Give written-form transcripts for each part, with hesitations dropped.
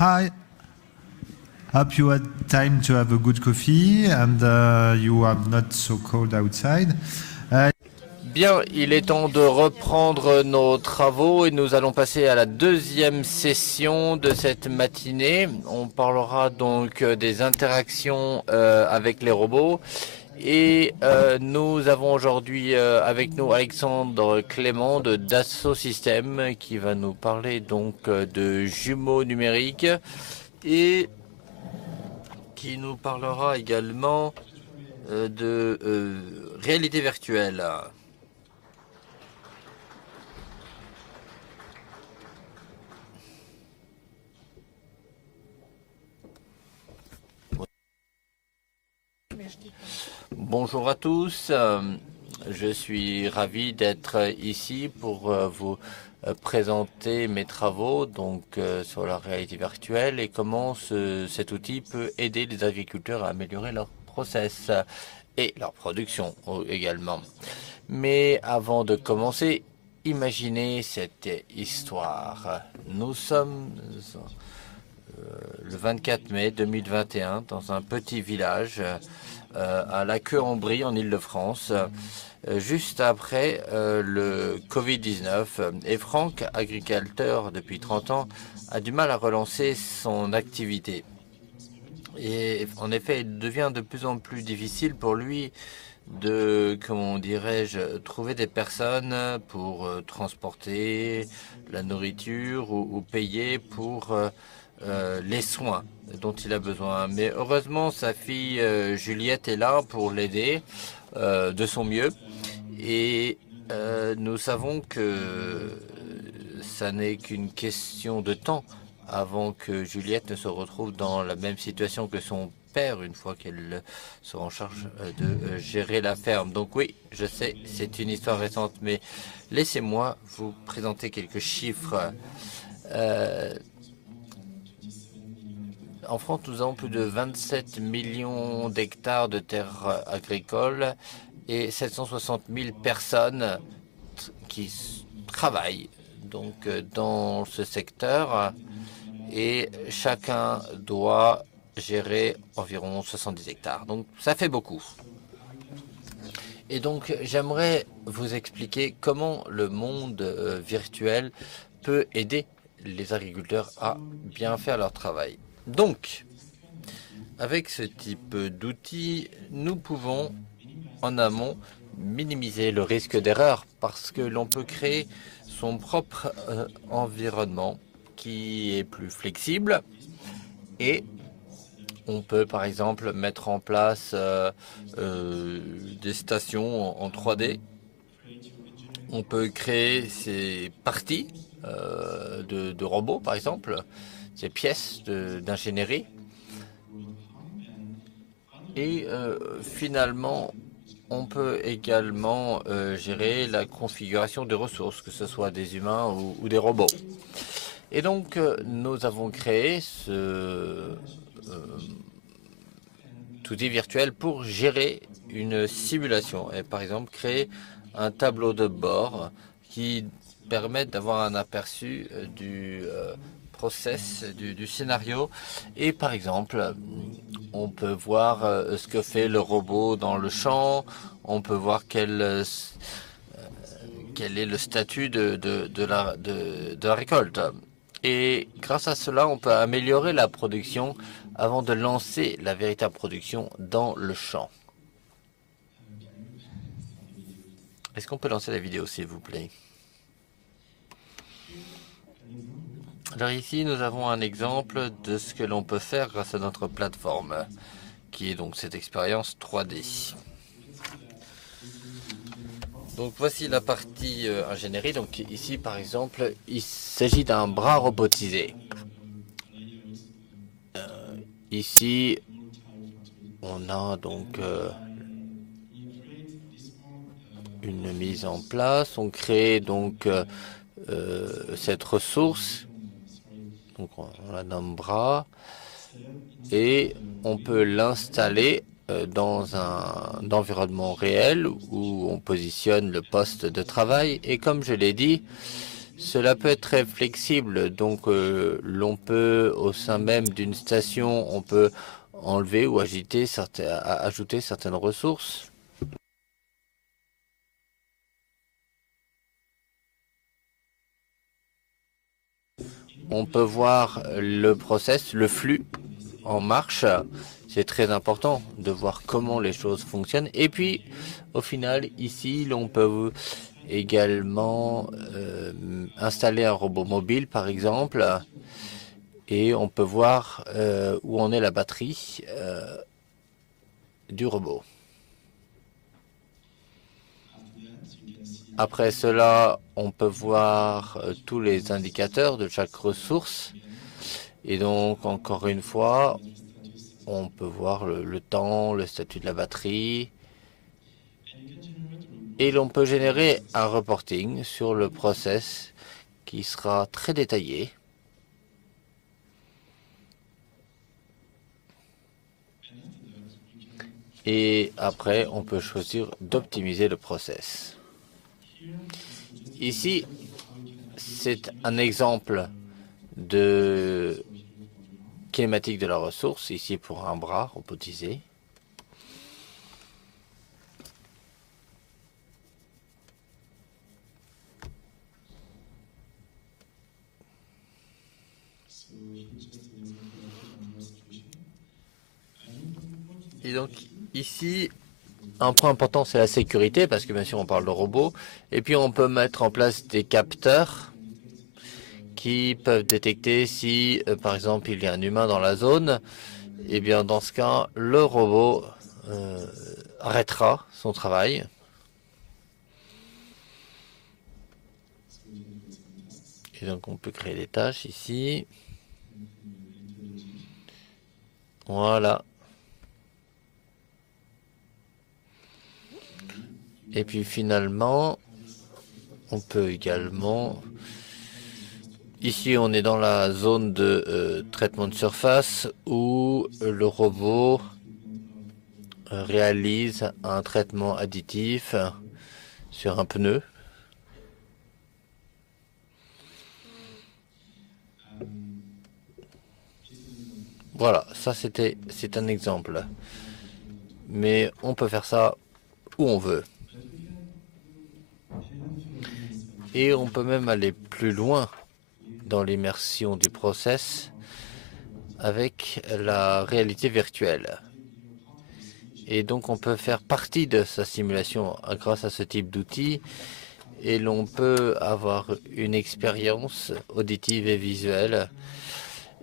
Hi, hope you had time to have a good coffee and you are not so cold outside. Bien, il est temps de reprendre nos travaux et nous allons passer à la deuxième session de cette matinée. On parlera donc des interactions avec les robots. Et nous avons aujourd'hui avec nous Alexandre Clément de Dassault Systèmes qui va nous parler donc de jumeaux numériques et qui nous parlera également de réalité virtuelle. Bonjour à tous, je suis ravi d'être ici pour vous présenter mes travaux donc sur la réalité virtuelle et comment cet outil peut aider les agriculteurs à améliorer leur process et leur production également. Mais avant de commencer, imaginez cette histoire. Nous sommes le 24 mai 2021 dans un petit village à la Queue-en-Brie en Île-de-France, juste après le Covid-19. Et Franck, agriculteur depuis 30 ans, a du mal à relancer son activité. Et en effet, il devient de plus en plus difficile pour lui de, comment dirais-je, trouver des personnes pour transporter la nourriture ou payer pour les soins dont il a besoin. Mais heureusement, sa fille Juliette est là pour l'aider de son mieux. Et nous savons que ça n'est qu'une question de temps avant que Juliette ne se retrouve dans la même situation que son père une fois qu'elle sera en charge de gérer la ferme. Donc oui, je sais, c'est une histoire récente, mais laissez-moi vous présenter quelques chiffres. En France, nous avons plus de 27 millions d'hectares de terres agricoles et 760 000 personnes qui travaillent donc dans ce secteur et chacun doit gérer environ 70 hectares. Donc ça fait beaucoup. Et donc j'aimerais vous expliquer comment le monde virtuel peut aider les agriculteurs à bien faire leur travail. Donc, avec ce type d'outils, nous pouvons en amont minimiser le risque d'erreur parce que l'on peut créer son propre environnement qui est plus flexible et on peut par exemple mettre en place des stations en 3D. On peut créer ces parties de robots par exemple, ces pièces d'ingénierie. Et finalement, on peut également gérer la configuration des ressources, que ce soit des humains ou des robots. Et donc, nous avons créé ce outil virtuel pour gérer une simulation. Et par exemple, créer un tableau de bord qui permet d'avoir un aperçu du process, du scénario. Et par exemple, on peut voir ce que fait le robot dans le champ, on peut voir quel est le statut de la récolte. Et grâce à cela, on peut améliorer la production avant de lancer la véritable production dans le champ. Est-ce qu'on peut lancer la vidéo, s'il vous plaît? Alors ici, nous avons un exemple de ce que l'on peut faire grâce à notre plateforme, qui est donc cette expérience 3D. Donc voici la partie ingénierie. Donc ici, par exemple, il s'agit d'un bras robotisé. Ici, on a donc une mise en place. On crée donc cette ressource. Donc on la nomme bras. Et on peut l'installer dans un environnement réel où on positionne le poste de travail. Et comme je l'ai dit, Cela peut être très flexible, donc l'on peut, au sein même d'une station, on peut enlever ou ajouter certaines ressources. On peut voir le process, le flux en marche. C'est très important de voir comment les choses fonctionnent. Et puis, au final, ici, l'on peut également installer un robot mobile, par exemple, et on peut voir où en est la batterie du robot. Après cela, on peut voir tous les indicateurs de chaque ressource. Et donc, encore une fois, on peut voir le temps, le statut de la batterie. Et l'on peut générer un reporting sur le process qui sera très détaillé. Et après, on peut choisir d'optimiser le process. Ici, c'est un exemple de kinématique de la ressource, ici pour un bras robotisé. Et donc ici, un point important, c'est la sécurité, parce que bien sûr, on parle de robots. Et puis, on peut mettre en place des capteurs qui peuvent détecter si, par exemple, il y a un humain dans la zone. Et bien, dans ce cas, le robot arrêtera son travail. Et donc, on peut créer des tâches ici. Voilà. Et puis, finalement, on peut également... Ici, on est dans la zone de traitement de surface où le robot réalise un traitement additif sur un pneu. Voilà, ça c'est un exemple. Mais on peut faire ça où on veut. Et on peut même aller plus loin dans l'immersion du process avec la réalité virtuelle. Et donc on peut faire partie de sa simulation grâce à ce type d'outil et l'on peut avoir une expérience auditive et visuelle.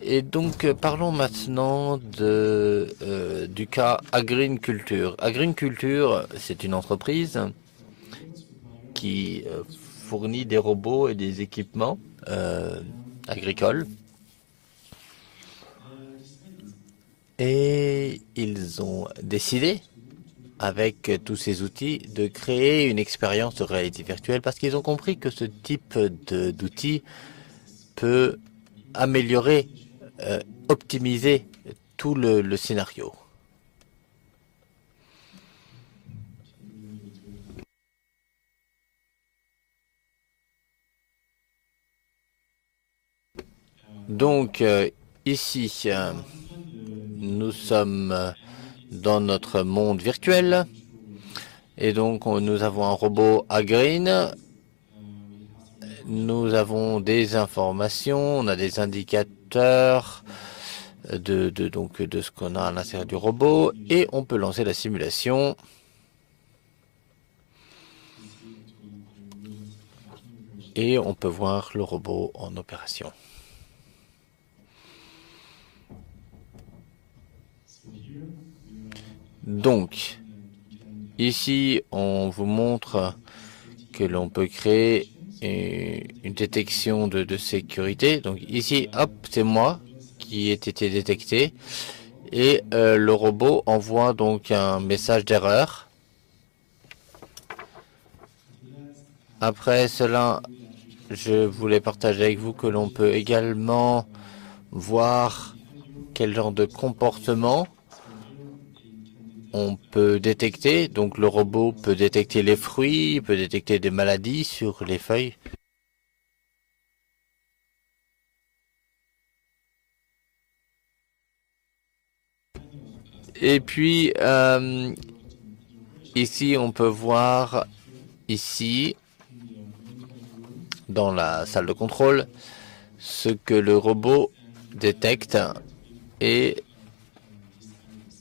Et donc parlons maintenant du cas Agriculture. Agriculture, c'est une entreprise qui fournit des robots et des équipements agricoles. Et ils ont décidé, avec tous ces outils, de créer une expérience de réalité virtuelle parce qu'ils ont compris que ce type d'outil peut améliorer, optimiser tout le scénario. Donc, ici, nous sommes dans notre monde virtuel. Et donc, nous avons un robot Agreen. Nous avons des informations, on a des indicateurs de ce qu'on a à l'intérieur du robot. Et on peut lancer la simulation. Et on peut voir le robot en opération. Donc, ici, on vous montre que l'on peut créer une détection de sécurité. Donc ici, hop, c'est moi qui ai été détecté. Et le robot envoie donc un message d'erreur. Après cela, je voulais partager avec vous que l'on peut également voir quel genre de comportement on peut détecter. Donc le robot peut détecter les fruits, peut détecter des maladies sur les feuilles. Et puis, ici, on peut voir, ici, dans la salle de contrôle, ce que le robot détecte et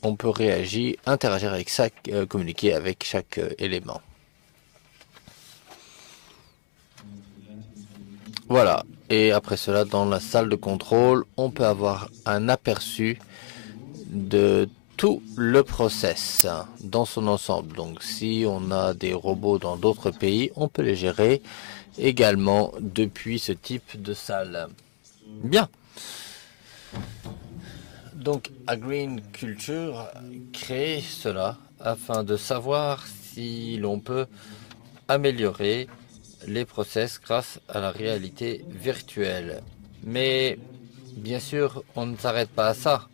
on peut réagir, interagir avec ça, communiquer avec chaque élément. Voilà. Et après cela, dans la salle de contrôle, on peut avoir un aperçu de tout le process dans son ensemble. Donc, si on a des robots dans d'autres pays, on peut les gérer également depuis ce type de salle. Bien. Donc, Green Culture crée cela afin de savoir si l'on peut améliorer les process grâce à la réalité virtuelle. Mais bien sûr, on ne s'arrête pas à ça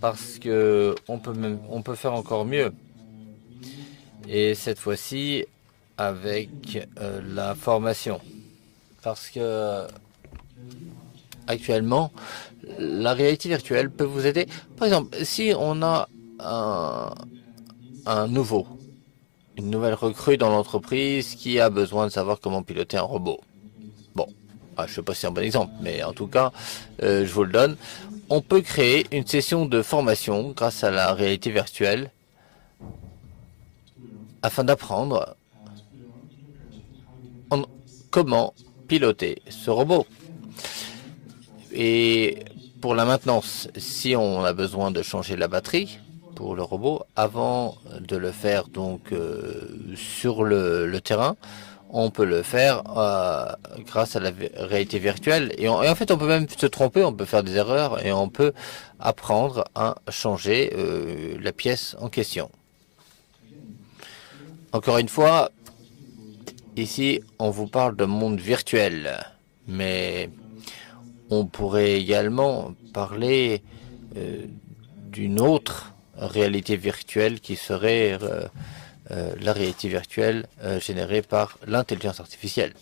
parce que on peut faire encore mieux. Et cette fois-ci avec la formation, parce que actuellement la réalité virtuelle peut vous aider. Par exemple, si on a une nouvelle recrue dans l'entreprise qui a besoin de savoir comment piloter un robot. Bon, je ne sais pas si c'est un bon exemple, mais en tout cas, je vous le donne. On peut créer une session de formation grâce à la réalité virtuelle afin d'apprendre comment piloter ce robot. Et pour la maintenance, si on a besoin de changer la batterie pour le robot, avant de le faire donc sur le terrain, on peut le faire grâce à la réalité virtuelle. Et en fait, on peut même se tromper, on peut faire des erreurs et on peut apprendre à changer la pièce en question. Encore une fois, ici, on vous parle de monde virtuel, mais on pourrait également parler d'une autre réalité virtuelle qui serait la réalité virtuelle générée par l'intelligence artificielle.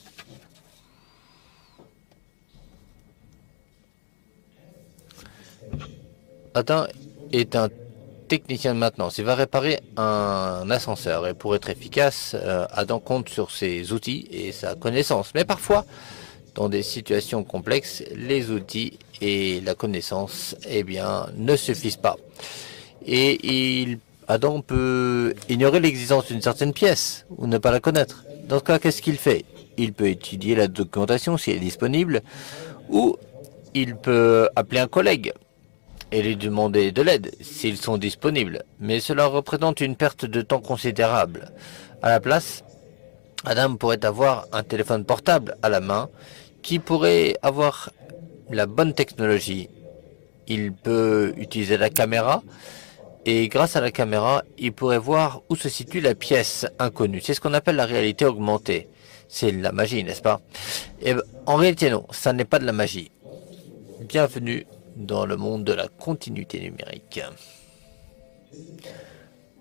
Adam est un technicien de maintenance. Il va réparer un ascenseur et pour être efficace, Adam compte sur ses outils et sa connaissance. Mais parfois, dans des situations complexes, les outils et la connaissance ne suffisent pas. Et Adam peut ignorer l'existence d'une certaine pièce ou ne pas la connaître. Dans ce cas, qu'est-ce qu'il fait? Il peut étudier la documentation si elle est disponible ou il peut appeler un collègue et lui demander de l'aide s'ils sont disponibles. Mais cela représente une perte de temps considérable. À la place, Adam pourrait avoir un téléphone portable à la main qui pourrait avoir la bonne technologie. Il peut utiliser la caméra et grâce à la caméra, il pourrait voir où se situe la pièce inconnue. C'est ce qu'on appelle la réalité augmentée. C'est la magie, n'est-ce pas? En réalité, non, ça n'est pas de la magie. Bienvenue dans le monde de la continuité numérique.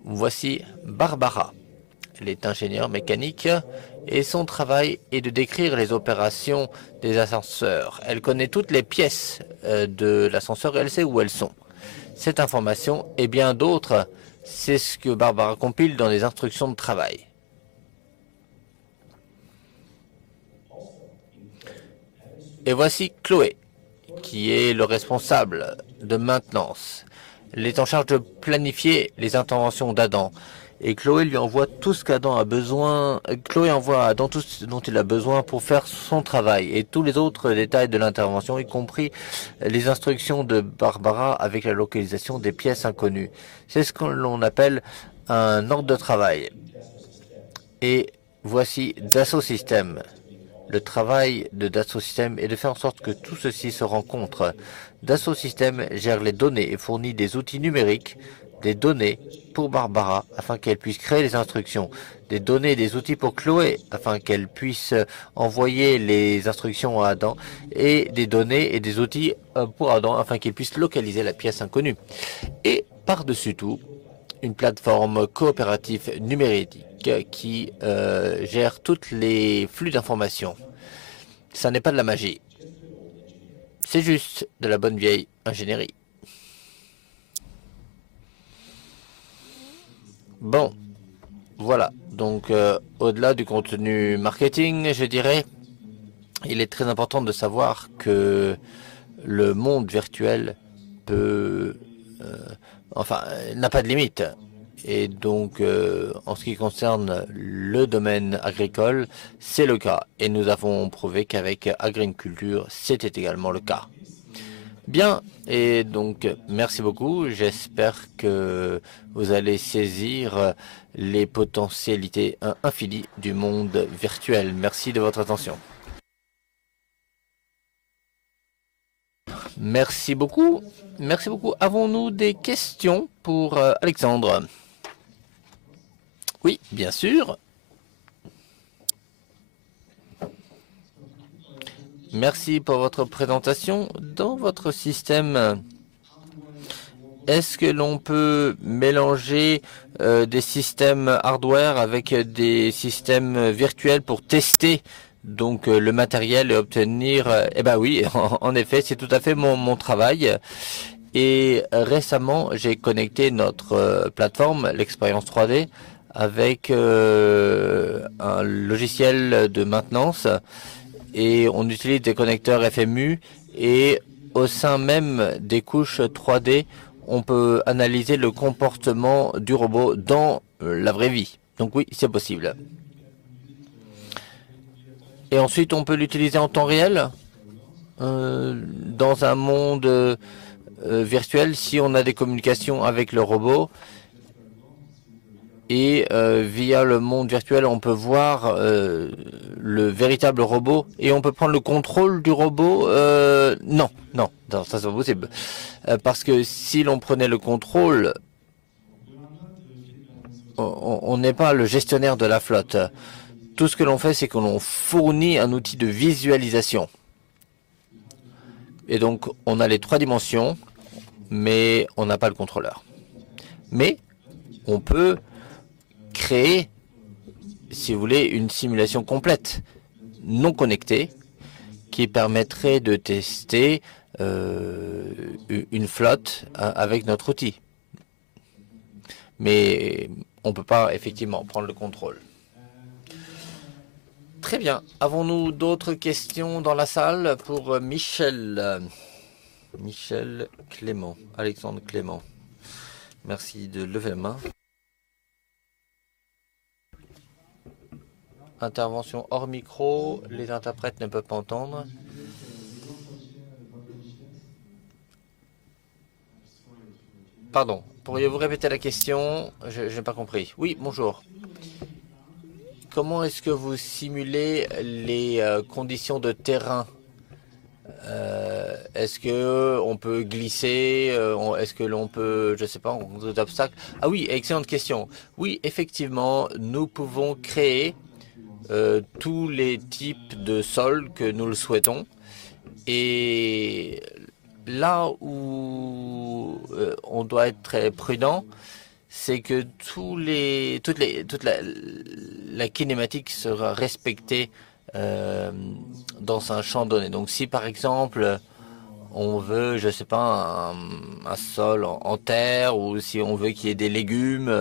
Voici Barbara. Elle est ingénieure mécanique et son travail est de décrire les opérations des ascenseurs. Elle connaît toutes les pièces de l'ascenseur et elle sait où elles sont. Cette information et bien d'autres, c'est ce que Barbara compile dans les instructions de travail. Et voici Chloé, qui est le responsable de maintenance. Elle est en charge de planifier les interventions d'Adam. Et Chloé lui envoie tout ce qu'Adam a besoin. Chloé envoie à Adam tout ce dont il a besoin pour faire son travail et tous les autres détails de l'intervention, y compris les instructions de Barbara avec la localisation des pièces inconnues. C'est ce que l'on appelle un ordre de travail. Et voici Dassault Systèmes. Le travail de Dassault Systèmes est de faire en sorte que tout ceci se rencontre. Dassault Systèmes gère les données et fournit des outils numériques, des données pour Barbara afin qu'elle puisse créer les instructions, des données et des outils pour Chloé afin qu'elle puisse envoyer les instructions à Adam et des données et des outils pour Adam afin qu'il puisse localiser la pièce inconnue. Et par-dessus tout, une plateforme coopérative numérique qui gère tous les flux d'informations. Ça n'est pas de la magie. C'est juste de la bonne vieille ingénierie. Bon, voilà. Donc, au-delà du contenu marketing, je dirais, il est très important de savoir que le monde virtuel peut, n'a pas de limite. Et donc, en ce qui concerne le domaine agricole, c'est le cas. Et nous avons prouvé qu'avec Agriculture, c'était également le cas. Bien, et donc, merci beaucoup. J'espère que vous allez saisir les potentialités infinies du monde virtuel. Merci de votre attention. Merci beaucoup. Merci beaucoup. Avons-nous des questions pour Alexandre? Oui, bien sûr. Merci pour votre présentation. Dans votre système, est-ce que l'on peut mélanger des systèmes hardware avec des systèmes virtuels pour tester donc le matériel et obtenir... eh bien oui, en effet, c'est tout à fait mon travail. Et récemment, j'ai connecté notre plateforme, l'expérience 3D, avec un logiciel de maintenance et on utilise des connecteurs FMU et au sein même des couches 3D, on peut analyser le comportement du robot dans la vraie vie. Donc oui, c'est possible. Et ensuite, on peut l'utiliser en temps réel dans un monde virtuel si on a des communications avec le robot. Et via le monde virtuel, on peut voir le véritable robot et on peut prendre le contrôle du robot. Non, ça c'est pas possible. Parce que si l'on prenait le contrôle, on n'est pas le gestionnaire de la flotte. Tout ce que l'on fait, c'est que l'on fournit un outil de visualisation. Et donc, on a les 3 dimensions, mais on n'a pas le contrôleur. Mais on peut créer, si vous voulez, une simulation complète, non connectée, qui permettrait de tester une flotte avec notre outil. Mais on ne peut pas effectivement prendre le contrôle. Très bien. Avons-nous d'autres questions dans la salle pour Michel? Michel Clément, Alexandre Clément. Merci de lever la main. Intervention hors micro, les interprètes ne peuvent pas entendre. Pardon, pourriez-vous répéter la question? Je n'ai pas compris. Oui, bonjour. Comment est-ce que vous simulez les conditions de terrain? Est-ce que on peut glisser? Est-ce que l'on peut, je ne sais pas, rencontrer d'obstacles? Ah oui, excellente question. Oui, effectivement, nous pouvons créer tous les types de sols que nous le souhaitons. Et là où on doit être très prudent, c'est que toute la kinématique sera respectée dans un champ donné. Donc si par exemple on veut, je sais pas, un sol en terre, ou si on veut qu'il y ait des légumes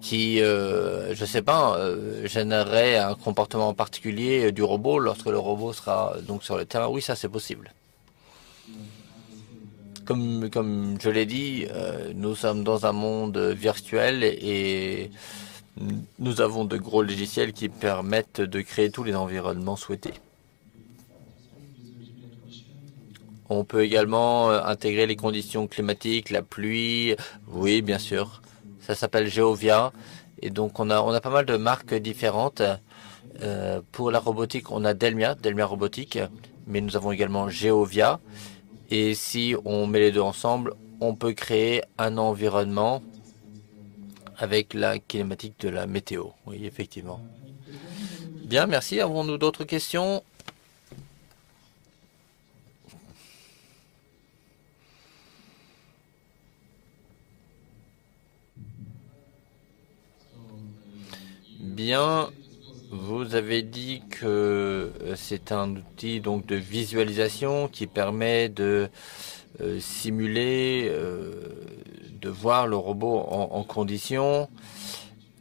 qui, je sais pas, généreraient un comportement particulier du robot lorsque le robot sera donc sur le terrain, oui, ça c'est possible. Comme je l'ai dit, nous sommes dans un monde virtuel et nous avons de gros logiciels qui permettent de créer tous les environnements souhaités. On peut également intégrer les conditions climatiques, la pluie, oui, bien sûr. Ça s'appelle Geovia. Et donc, on a pas mal de marques différentes. Pour la robotique, on a Delmia Robotique, mais nous avons également Geovia. Et si on met les deux ensemble, on peut créer un environnement avec la kinématique de la météo. Oui, effectivement. Bien, merci. Avons-nous d'autres questions? Bien, vous avez dit que c'est un outil donc de visualisation qui permet de simuler de voir le robot en condition.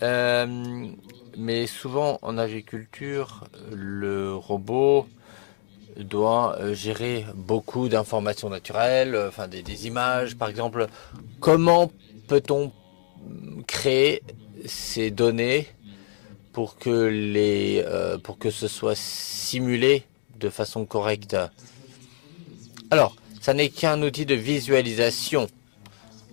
Mais souvent, en agriculture, le robot doit gérer beaucoup d'informations naturelles, enfin des images, par exemple. Comment peut-on créer ces données pour que ce soit simulé de façon correcte? Alors, ça n'est qu'un outil de visualisation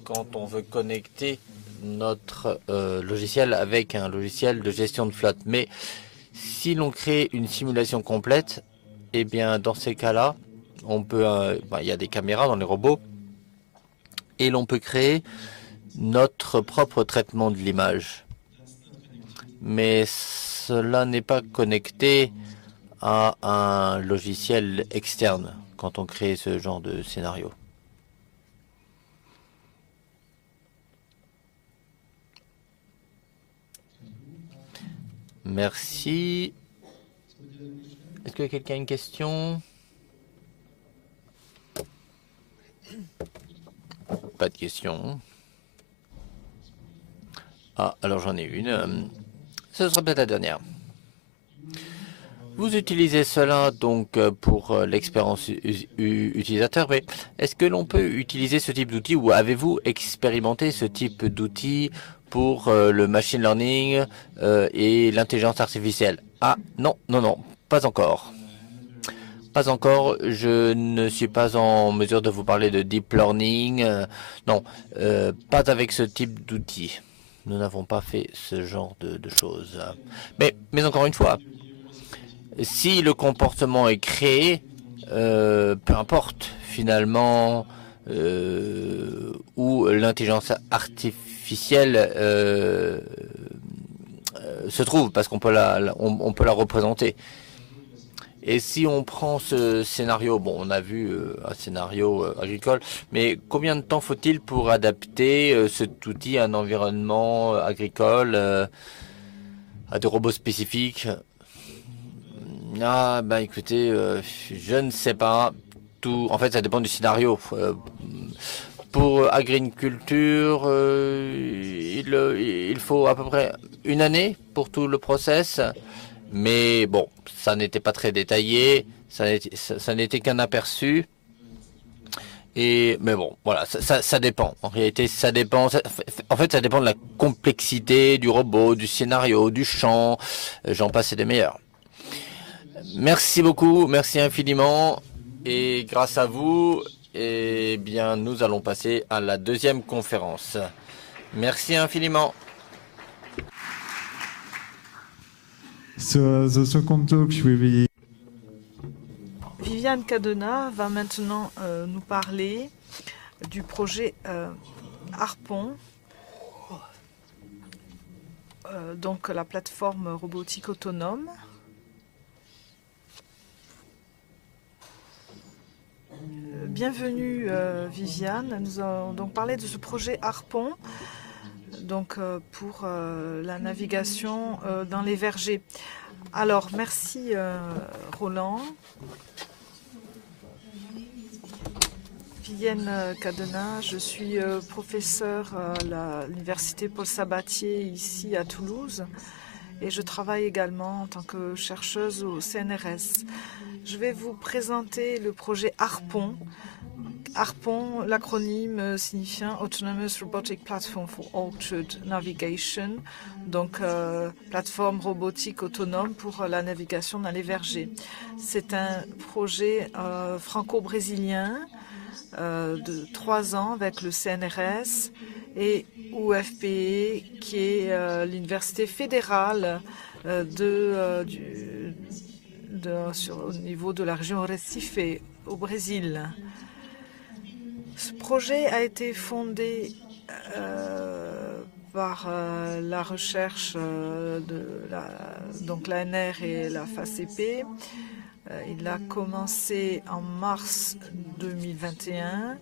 quand on veut connecter notre logiciel avec un logiciel de gestion de flotte. Mais si l'on crée une simulation complète, eh bien, dans ces cas-là, on peut, il y a des caméras dans les robots et l'on peut créer notre propre traitement de l'image. Mais cela n'est pas connecté à un logiciel externe quand on crée ce genre de scénario. Merci. Est-ce que quelqu'un a une question? Pas de question. Ah, alors j'en ai une. Ce sera peut-être la dernière. Vous utilisez cela donc pour l'expérience utilisateur, mais est-ce que l'on peut utiliser ce type d'outil ou avez-vous expérimenté ce type d'outil pour le machine learning et l'intelligence artificielle? Ah, non, non, non, pas encore. Pas encore, je ne suis pas en mesure de vous parler de deep learning. Non, pas avec ce type d'outil. Nous n'avons pas fait ce genre de choses. Mais encore une fois, si le comportement est créé, peu importe finalement où l'intelligence artificielle se trouve, parce qu'on peut on peut la représenter. Et si on prend ce scénario, bon, on a vu un scénario agricole, mais combien de temps faut-il pour adapter cet outil à un environnement agricole, à des robots spécifiques? Ah, bah écoutez, je ne sais pas. Tout, en fait, ça dépend du scénario. Pour agriculture, il faut à peu près une année pour tout le process. Mais bon, ça n'était pas très détaillé, ça n'était qu'un aperçu. Mais bon, voilà, ça dépend. En réalité, ça dépend. En fait, ça dépend de la complexité du robot, du scénario, du champ. J'en passe et des meilleurs. Merci beaucoup, merci infiniment. Et grâce à vous, eh bien, nous allons passer à la deuxième conférence. Merci infiniment. So the second talk will be... Viviane Cadena va maintenant nous parler du projet Harpon, donc la plateforme robotique autonome. Bienvenue Viviane, nous allons donc parler de ce projet Harpon, donc pour la navigation dans les vergers. Alors merci Roland. Viviane Cadena, je suis professeure à l'université Paul Sabatier ici à Toulouse et je travaille également en tant que chercheuse au CNRS. Je vais vous présenter le projet Harpon. Harpon, l'acronyme signifiant Autonomous Robotic Platform for Altered Navigation, donc plateforme robotique autonome pour la navigation dans les vergers. C'est un projet franco-brésilien de 3 ans avec le CNRS et UFPE, qui est l'université fédérale au niveau de la région Recife au Brésil. Ce projet a été fondé par la recherche donc l'ANR et la FACP. Il a commencé en mars 2021.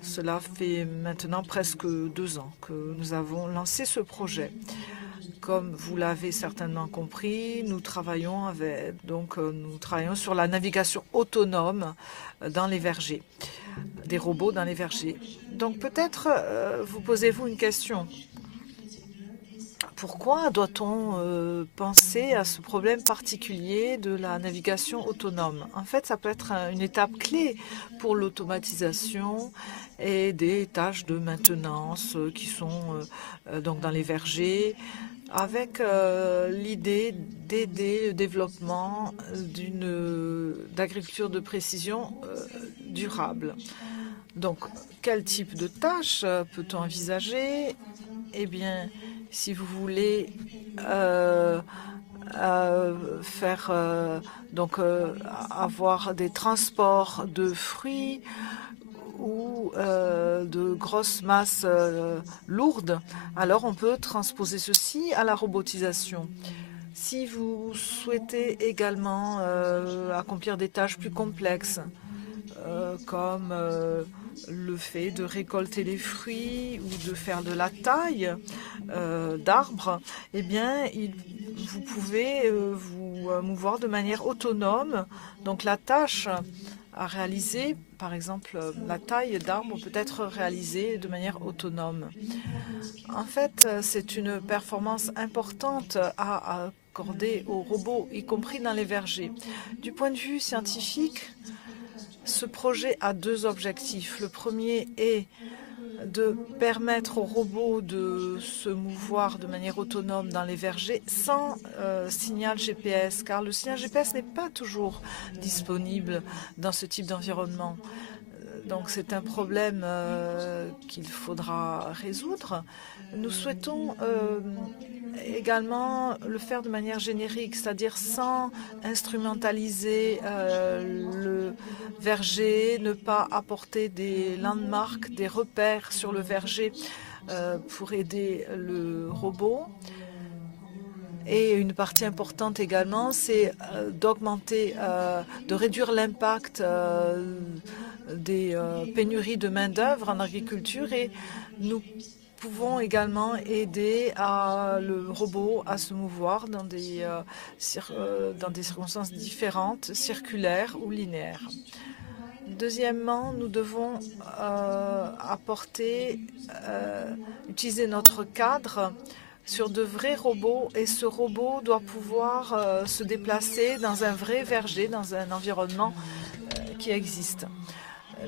Cela fait maintenant presque 2 ans que nous avons lancé ce projet. Comme vous l'avez certainement compris, nous travaillons sur la navigation autonome dans les vergers, des robots dans les vergers. Donc peut-être vous posez-vous une question. Pourquoi doit-on penser à ce problème particulier de la navigation autonome? En fait, ça peut être une étape clé pour l'automatisation et des tâches de maintenance qui sont donc dans les vergers, avec l'idée d'aider le développement d'agriculture de précision durable. Donc, quel type de tâches peut-on envisager? Eh bien, si vous voulez avoir des transports de fruits ou de grosses masses lourdes, alors on peut transposer ceci à la robotisation. Si vous souhaitez également accomplir des tâches plus complexes, comme le fait de récolter les fruits ou de faire de la taille d'arbres, eh bien, vous pouvez vous mouvoir de manière autonome. Donc la tâche à réaliser, par exemple, la taille d'arbres peut être réalisée de manière autonome. En fait, c'est une performance importante à accorder aux robots, y compris dans les vergers. Du point de vue scientifique, ce projet a deux objectifs. Le premier est de permettre aux robots de se mouvoir de manière autonome dans les vergers sans signal GPS, car le signal GPS n'est pas toujours disponible dans ce type d'environnement. Donc c'est un problème qu'il faudra résoudre. Nous souhaitons également le faire de manière générique, c'est-à-dire sans instrumentaliser le verger, ne pas apporter des landmarks, des repères sur le verger pour aider le robot. Et une partie importante également, c'est de réduire l'impact des pénuries de main-d'œuvre en agriculture, et nous pouvons également aider le robot à se mouvoir dans des circonstances différentes, circulaires ou linéaires. Deuxièmement, nous devons utiliser notre cadre sur de vrais robots, et ce robot doit pouvoir se déplacer dans un vrai verger, dans un environnement qui existe.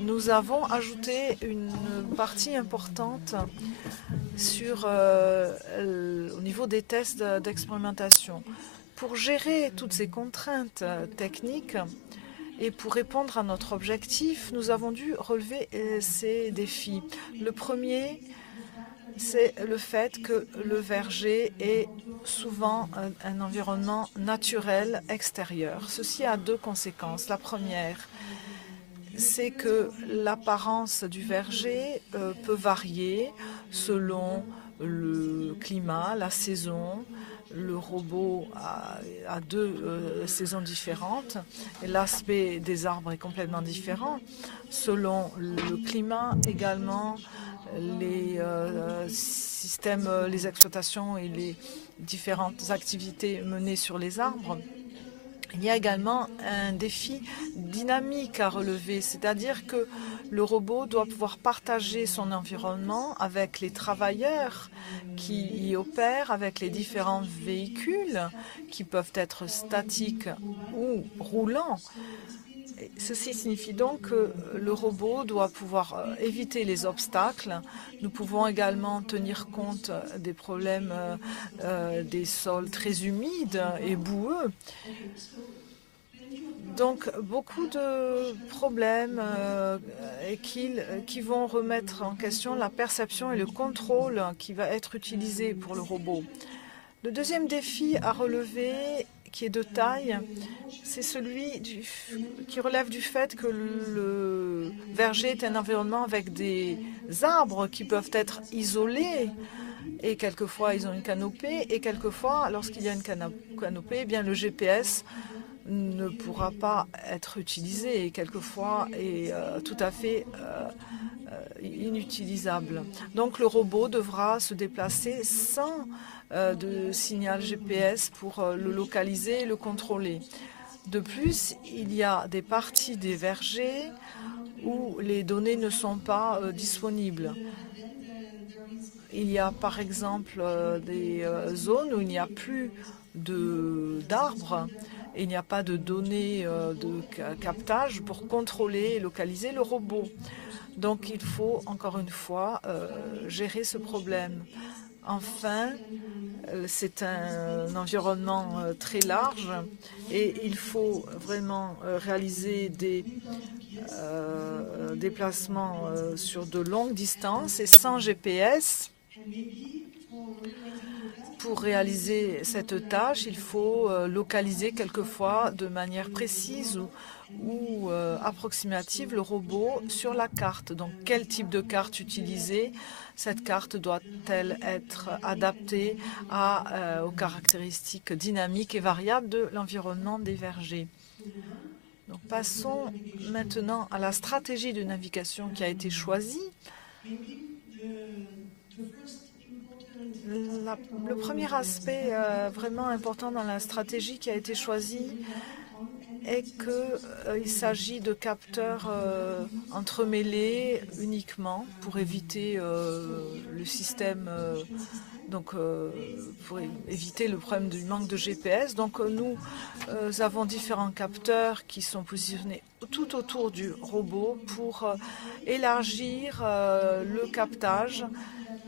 Nous avons ajouté une partie importante au niveau des tests d'expérimentation. Pour gérer toutes ces contraintes techniques et pour répondre à notre objectif, nous avons dû relever ces défis. Le premier, c'est le fait que le verger est souvent un environnement naturel extérieur. Ceci a deux conséquences. La première, c'est que l'apparence du verger peut varier selon le climat, la saison. Le robot a deux saisons différentes et l'aspect des arbres est complètement différent. Selon le climat également, les systèmes, les exploitations et les différentes activités menées sur les arbres. Il y a également un défi dynamique à relever, c'est-à-dire que le robot doit pouvoir partager son environnement avec les travailleurs qui y opèrent, avec les différents véhicules qui peuvent être statiques ou roulants. Ceci signifie donc que le robot doit pouvoir éviter les obstacles. Nous pouvons également tenir compte des problèmes des sols très humides et boueux. Donc beaucoup de problèmes qui vont remettre en question la perception et le contrôle qui va être utilisé pour le robot. Le deuxième défi à relever, qui est de taille, c'est celui qui relève du fait que le verger est un environnement avec des arbres qui peuvent être isolés, et quelquefois ils ont une canopée, et quelquefois lorsqu'il y a une canopée, eh bien le GPS ne pourra pas être utilisé et quelquefois est tout à fait inutilisable. Donc le robot devra se déplacer sans de signal GPS pour le localiser et le contrôler. De plus, il y a des parties des vergers où les données ne sont pas disponibles. Il y a par exemple des zones où il n'y a plus d'arbres et il n'y a pas de données de captage pour contrôler et localiser le robot. Donc il faut encore une fois gérer ce problème. Enfin, c'est un environnement très large et il faut vraiment réaliser des déplacements sur de longues distances et sans GPS. Pour réaliser cette tâche, il faut localiser quelquefois de manière précise ou approximative le robot sur la carte. Donc, quel type de carte utiliser? Cette carte doit-elle être adaptée aux caractéristiques dynamiques et variables de l'environnement des vergers? Donc, passons maintenant à la stratégie de navigation qui a été choisie. Le premier aspect vraiment important dans la stratégie qui a été choisie est qu'il s'agit de capteurs entremêlés uniquement pour éviter le système, pour éviter le problème du manque de GPS. Donc nous avons différents capteurs qui sont positionnés tout autour du robot pour élargir le captage.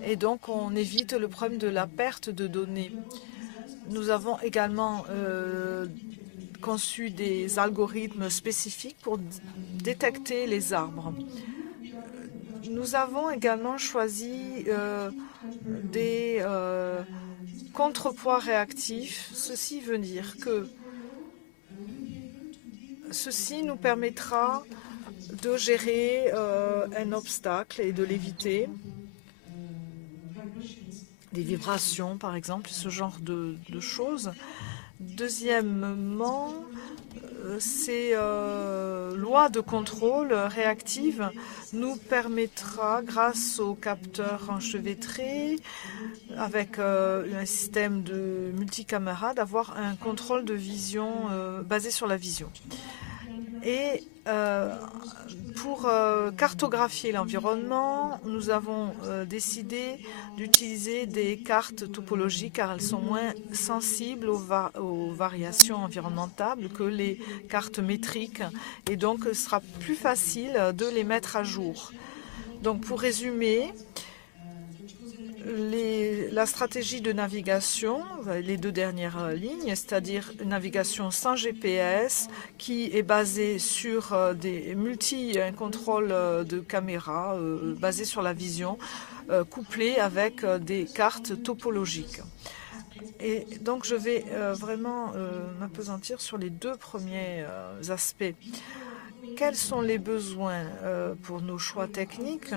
Et donc, on évite le problème de la perte de données. Nous avons également conçu des algorithmes spécifiques pour détecter les arbres. Nous avons également choisi des contrepoids réactifs. Ceci veut dire que ceci nous permettra de gérer un obstacle et de l'éviter. Des vibrations, par exemple, ce genre de choses. Deuxièmement, ces lois de contrôle réactives nous permettra, grâce aux capteurs enchevêtrés, avec un système de multicaméra, d'avoir un contrôle de vision basé sur la vision. Et pour cartographier l'environnement, nous avons décidé d'utiliser des cartes topologiques car elles sont moins sensibles aux variations environnementales que les cartes métriques et donc ce sera plus facile de les mettre à jour. Donc pour résumer, la stratégie de navigation, les deux dernières lignes, c'est-à-dire une navigation sans GPS qui est basée sur un contrôle de caméra basé sur la vision, couplé avec des cartes topologiques. Et donc je vais vraiment m'appesantir sur les deux premiers aspects. Quels sont les besoins pour nos choix techniques ?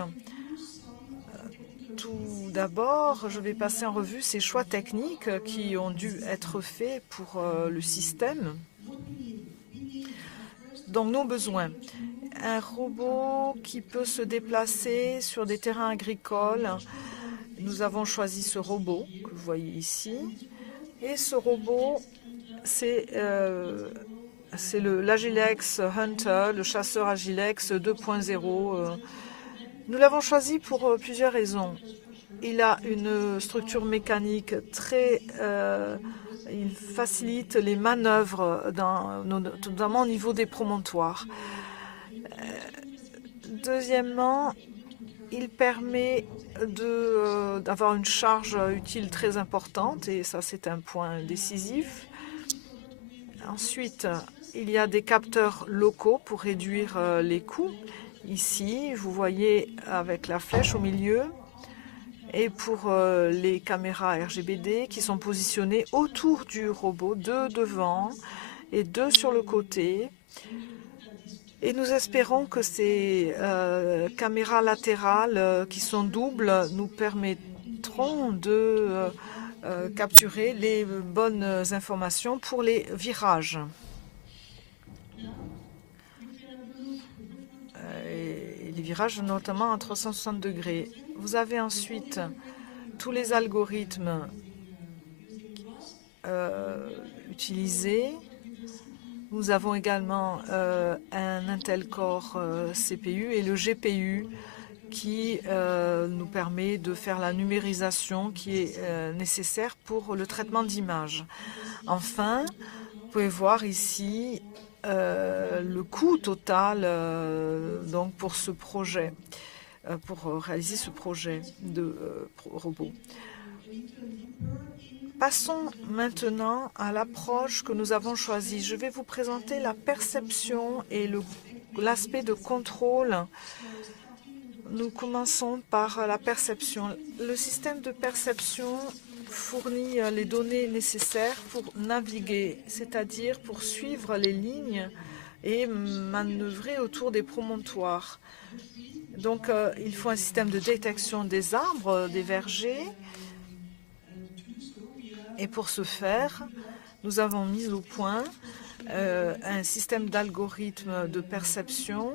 Tout d'abord, je vais passer en revue ces choix techniques qui ont dû être faits pour le système. Donc, nos besoins. Un robot qui peut se déplacer sur des terrains agricoles. Nous avons choisi ce robot que vous voyez ici. Et ce robot, c'est l'Agilex Hunter, le chasseur Agilex 2.0. Nous l'avons choisi pour plusieurs raisons. Il a une structure mécanique il facilite les manœuvres, notamment au niveau des promontoires. Deuxièmement, il permet d'avoir une charge utile très importante et ça c'est un point décisif. Ensuite, il y a des capteurs locaux pour réduire les coûts. Ici, vous voyez avec la flèche au milieu et pour les caméras RGBD qui sont positionnées autour du robot, 2 devant et 2 sur le côté. Et nous espérons que ces caméras latérales qui sont doubles nous permettront de capturer les bonnes informations pour les virages. Les virages notamment à 360 degrés. Vous avez ensuite tous les algorithmes utilisé. Nous avons également un Intel Core CPU et le GPU qui nous permet de faire la numérisation qui est nécessaire pour le traitement d'images. Enfin, vous pouvez voir ici le coût total donc pour ce projet, pour réaliser ce projet de robot. Passons maintenant à l'approche que nous avons choisie. Je vais vous présenter la perception et l'aspect de contrôle. Nous commençons par la perception. Le système de perception fournit les données nécessaires pour naviguer, c'est-à-dire pour suivre les lignes et manœuvrer autour des promontoires. Donc, il faut un système de détection des arbres, des vergers. Et pour ce faire, nous avons mis au point un système d'algorithmes de perception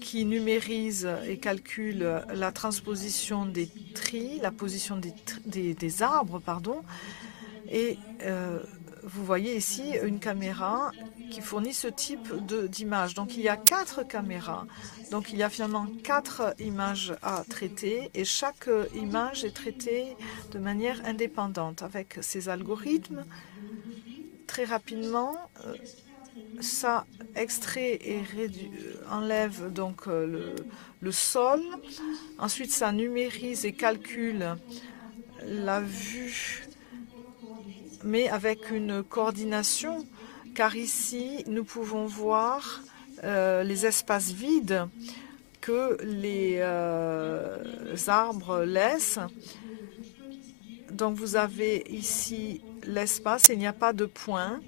qui numérise et calcule la transposition des tris, la position des arbres, pardon. Et vous voyez ici une caméra qui fournit ce type d'image. Donc il y a 4 caméras. Donc il y a finalement 4 images à traiter et chaque image est traitée de manière indépendante avec ces algorithmes. Très rapidement, ça extrait et enlève donc le sol. Ensuite, ça numérise et calcule la vue, mais avec une coordination, car ici, nous pouvons voir les espaces vides que les arbres laissent. Donc, vous avez ici l'espace et il n'y a pas de point.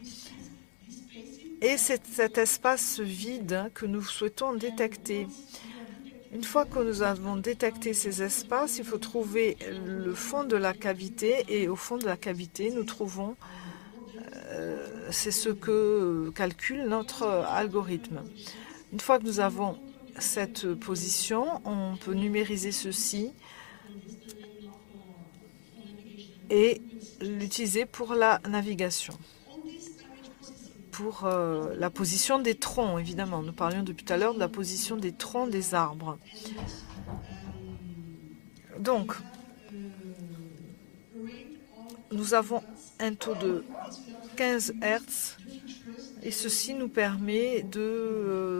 Et c'est cet espace vide que nous souhaitons détecter. Une fois que nous avons détecté ces espaces, il faut trouver le fond de la cavité. Et au fond de la cavité, nous trouvons, c'est ce que calcule notre algorithme. Une fois que nous avons cette position, on peut numériser ceci et l'utiliser pour la navigation. Pour la position des troncs, évidemment. Nous parlions depuis tout à l'heure de la position des troncs des arbres. Donc, nous avons un taux de 15 Hz et ceci nous permet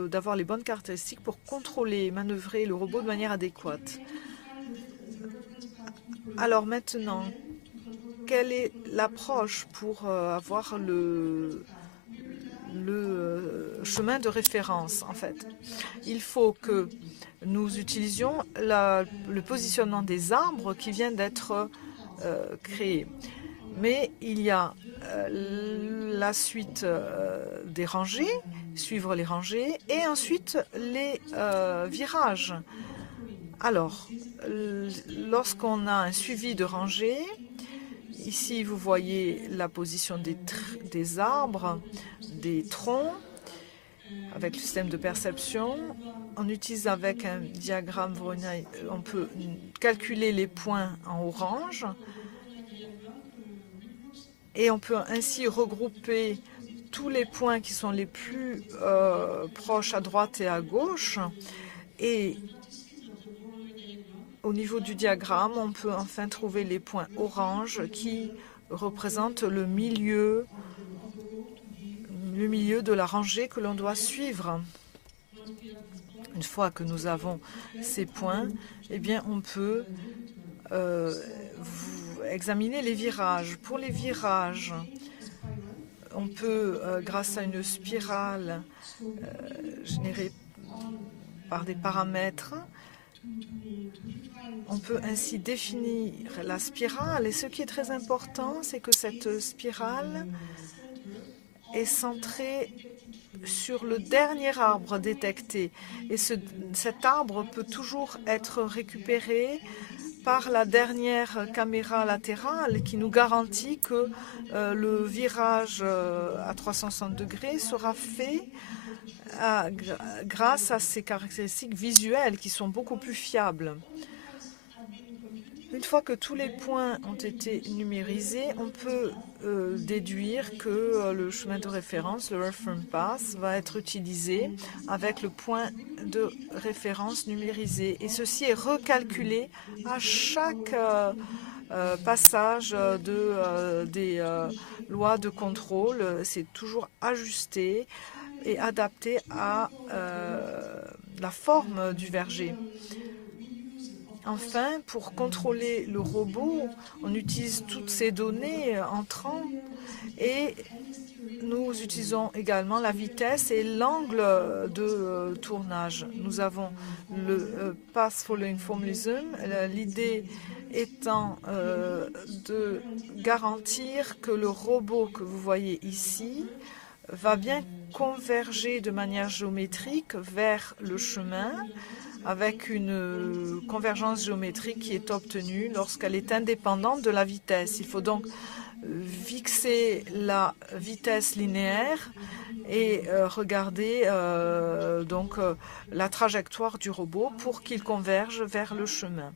d'avoir les bonnes caractéristiques pour contrôler et manœuvrer le robot de manière adéquate. Alors maintenant, quelle est l'approche pour avoir le chemin de référence, en fait? Il faut que nous utilisions le positionnement des arbres qui vient d'être créé. Mais il y a la suite des rangées, suivre les rangées, et ensuite les virages. Alors, lorsqu'on a un suivi de rangées, ici, vous voyez la position des arbres, des troncs, avec le système de perception. On utilise avec un diagramme Voronoi, on peut calculer les points en orange. Et on peut ainsi regrouper tous les points qui sont les plus proches à droite et à gauche. Et au niveau du diagramme, on peut enfin trouver les points orange qui représentent le milieu de la rangée que l'on doit suivre. Une fois que nous avons ces points, eh bien, on peut examiner les virages. Pour les virages, on peut, grâce à une spirale générée par des paramètres, on peut ainsi définir la spirale. Et ce qui est très important, c'est que cette spirale est centrée sur le dernier arbre détecté. Et cet arbre peut toujours être récupéré par la dernière caméra latérale qui nous garantit que le virage à 360 degrés sera fait grâce à ces caractéristiques visuelles qui sont beaucoup plus fiables. Une fois que tous les points ont été numérisés, on peut déduire que le chemin de référence, le reference path, va être utilisé avec le point de référence numérisé. Et ceci est recalculé à chaque passage des lois de contrôle. C'est toujours ajusté et adapté à la forme du verger. Enfin, pour contrôler le robot, on utilise toutes ces données entrant et nous utilisons également la vitesse et l'angle de tournage. Nous avons le Path Following Formalism, l'idée étant de garantir que le robot que vous voyez ici va bien converger de manière géométrique vers le chemin, avec une convergence géométrique qui est obtenue lorsqu'elle est indépendante de la vitesse. Il faut donc fixer la vitesse linéaire et regarder la trajectoire du robot pour qu'il converge vers le chemin.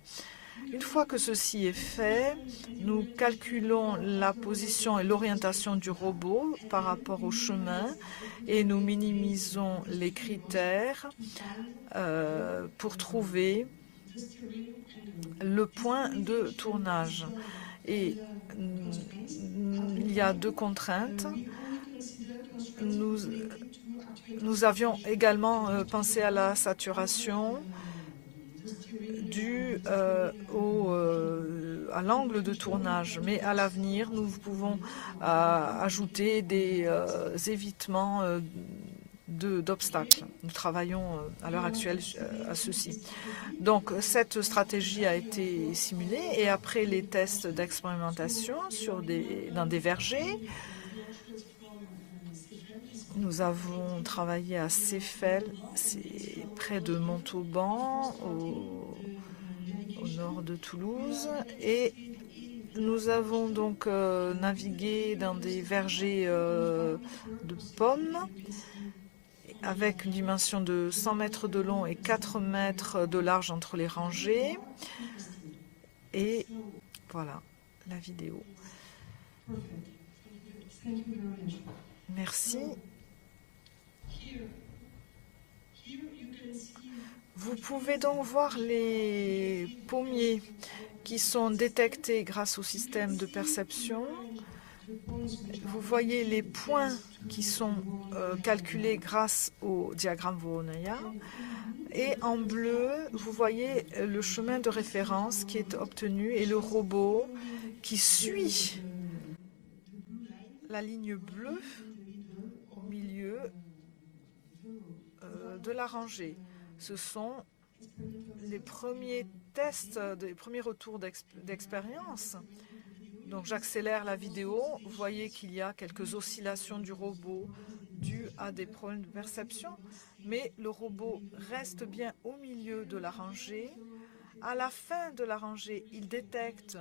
Une fois que ceci est fait, nous calculons la position et l'orientation du robot par rapport au chemin et nous minimisons les critères pour trouver le point de tournage. Et il y a deux contraintes. Nous avions également pensé à la saturation due à l'angle de tournage, mais à l'avenir, nous pouvons ajouter des évitements d'obstacles. Nous travaillons à l'heure actuelle à ceci. Donc, cette stratégie a été simulée et après les tests d'expérimentation dans des vergers, nous avons travaillé à Seyfel, c'est près de Montauban, au nord de Toulouse, et nous avons donc navigué dans des vergers de pommes avec une dimension de 100 mètres de long et 4 mètres de large entre les rangées. Et voilà la vidéo. Merci. Vous pouvez donc voir les pommiers qui sont détectés grâce au système de perception. Vous voyez les points qui sont calculés grâce au diagramme Voronaya. Et en bleu, vous voyez le chemin de référence qui est obtenu et le robot qui suit la ligne bleue au milieu de la rangée. Ce sont les premiers tests, les premiers retours d'expérience. Donc j'accélère la vidéo. Vous voyez qu'il y a quelques oscillations du robot dues à des problèmes de perception. Mais le robot reste bien au milieu de la rangée. À la fin de la rangée, il détecte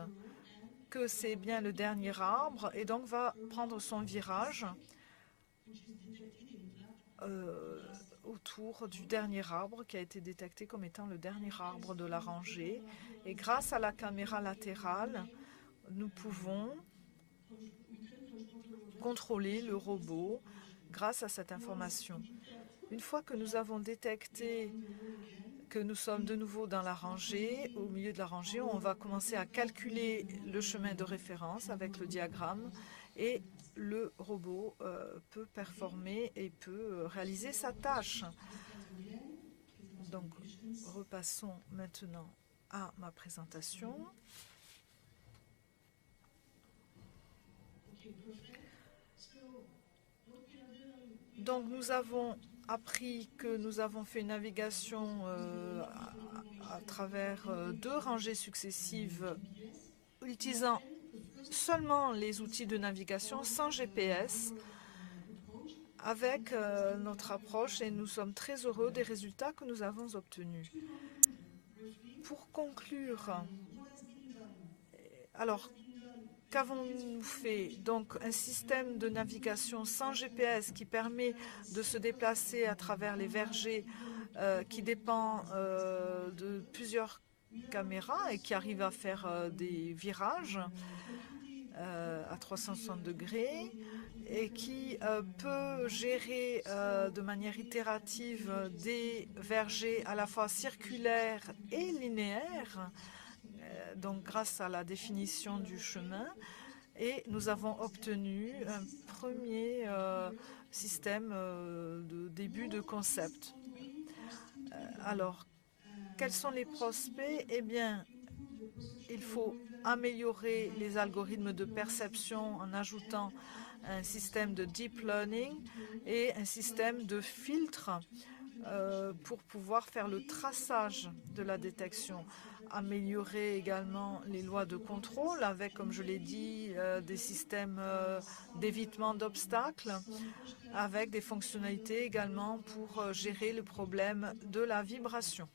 que c'est bien le dernier arbre et donc va prendre son virage autour du dernier arbre qui a été détecté comme étant le dernier arbre de la rangée. Et grâce à la caméra latérale, nous pouvons contrôler le robot grâce à cette information. Une fois que nous avons détecté que nous sommes de nouveau dans la rangée, au milieu de la rangée, on va commencer à calculer le chemin de référence avec le diagramme et le robot peut performer et peut réaliser sa tâche. Donc, repassons maintenant à ma présentation. Donc, nous avons appris que nous avons fait une navigation à travers deux rangées successives utilisant seulement les outils de navigation sans GPS avec notre approche et nous sommes très heureux des résultats que nous avons obtenus. Pour conclure, alors, qu'avons-nous fait? Donc, un système de navigation sans GPS qui permet de se déplacer à travers les vergers qui dépend de plusieurs caméras et qui arrive à faire des virages. à 360 degrés et qui peut gérer de manière itérative des vergers à la fois circulaires et linéaires, donc grâce à la définition du chemin. Et nous avons obtenu un premier système de début de concept. Alors, quels sont les prospects? Eh bien, il faut améliorer les algorithmes de perception en ajoutant un système de deep learning et un système de filtre pour pouvoir faire le traçage de la détection. Améliorer également les lois de contrôle avec, comme je l'ai dit, des systèmes d'évitement d'obstacles, avec des fonctionnalités également pour gérer le problème de la vibration.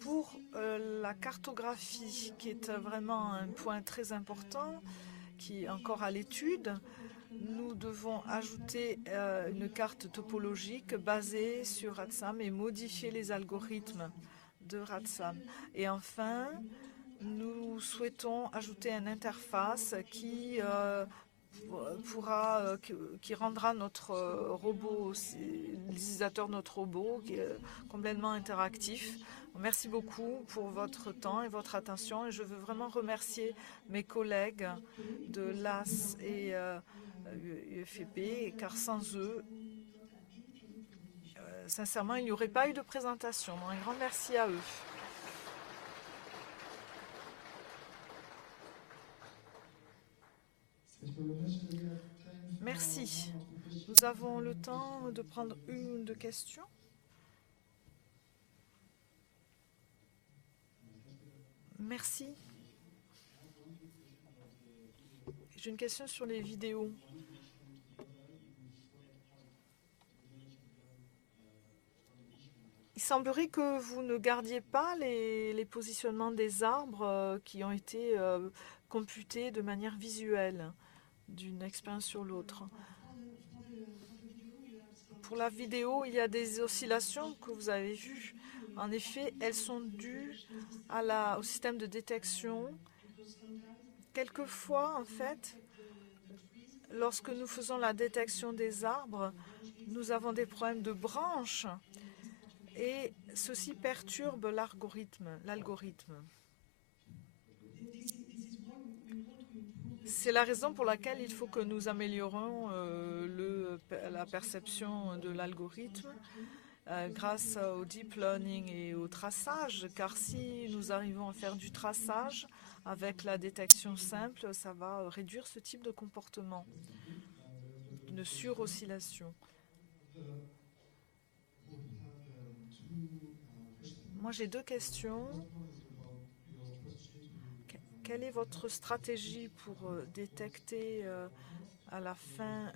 Pour la cartographie, qui est vraiment un point très important, qui est encore à l'étude, nous devons ajouter une carte topologique basée sur RADSAM et modifier les algorithmes de RADSAM. Et enfin, nous souhaitons ajouter une interface qui rendra notre robot, l'utilisateur de notre robot, qui est complètement interactif. Merci beaucoup pour votre temps et votre attention et je veux vraiment remercier mes collègues de l'AS et UFEP, car sans eux, sincèrement, il n'y aurait pas eu de présentation. Donc, un grand merci à eux. Merci. Nous avons le temps de prendre une ou deux questions. Merci. J'ai une question sur les vidéos. Il semblerait que vous ne gardiez pas les positionnements des arbres qui ont été computés de manière visuelle d'une expérience sur l'autre. Pour la vidéo, il y a des oscillations que vous avez vues. En effet, elles sont dues au système de détection. Quelquefois, en fait, lorsque nous faisons la détection des arbres, nous avons des problèmes de branches et ceci perturbe l'algorithme. C'est la raison pour laquelle il faut que nous améliorons la perception de l'algorithme grâce au deep learning et au traçage, car si nous arrivons à faire du traçage avec la détection simple, ça va réduire ce type de comportement, une suroscillation. Moi, j'ai deux questions. Quelle est votre stratégie pour détecter à la fin,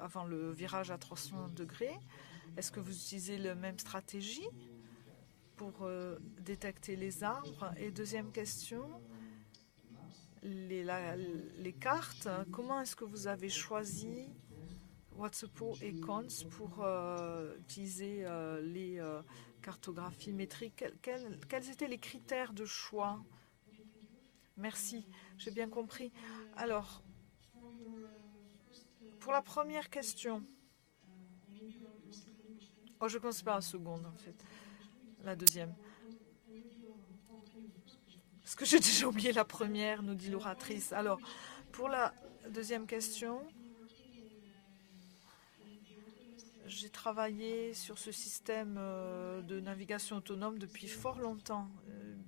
avant le virage à 300 degrés? Est-ce que vous utilisez la même stratégie pour détecter les arbres? Et deuxième question, les cartes, comment est-ce que vous avez choisi what's the pro et cons pour utiliser les cartographies métriques? Quels étaient les critères de choix? Merci, j'ai bien compris. Alors, pour la première question, je ne commence pas en seconde en fait, la deuxième. Parce que j'ai déjà oublié la première, nous dit l'oratrice. Alors, pour la deuxième question, j'ai travaillé sur ce système de navigation autonome depuis fort longtemps,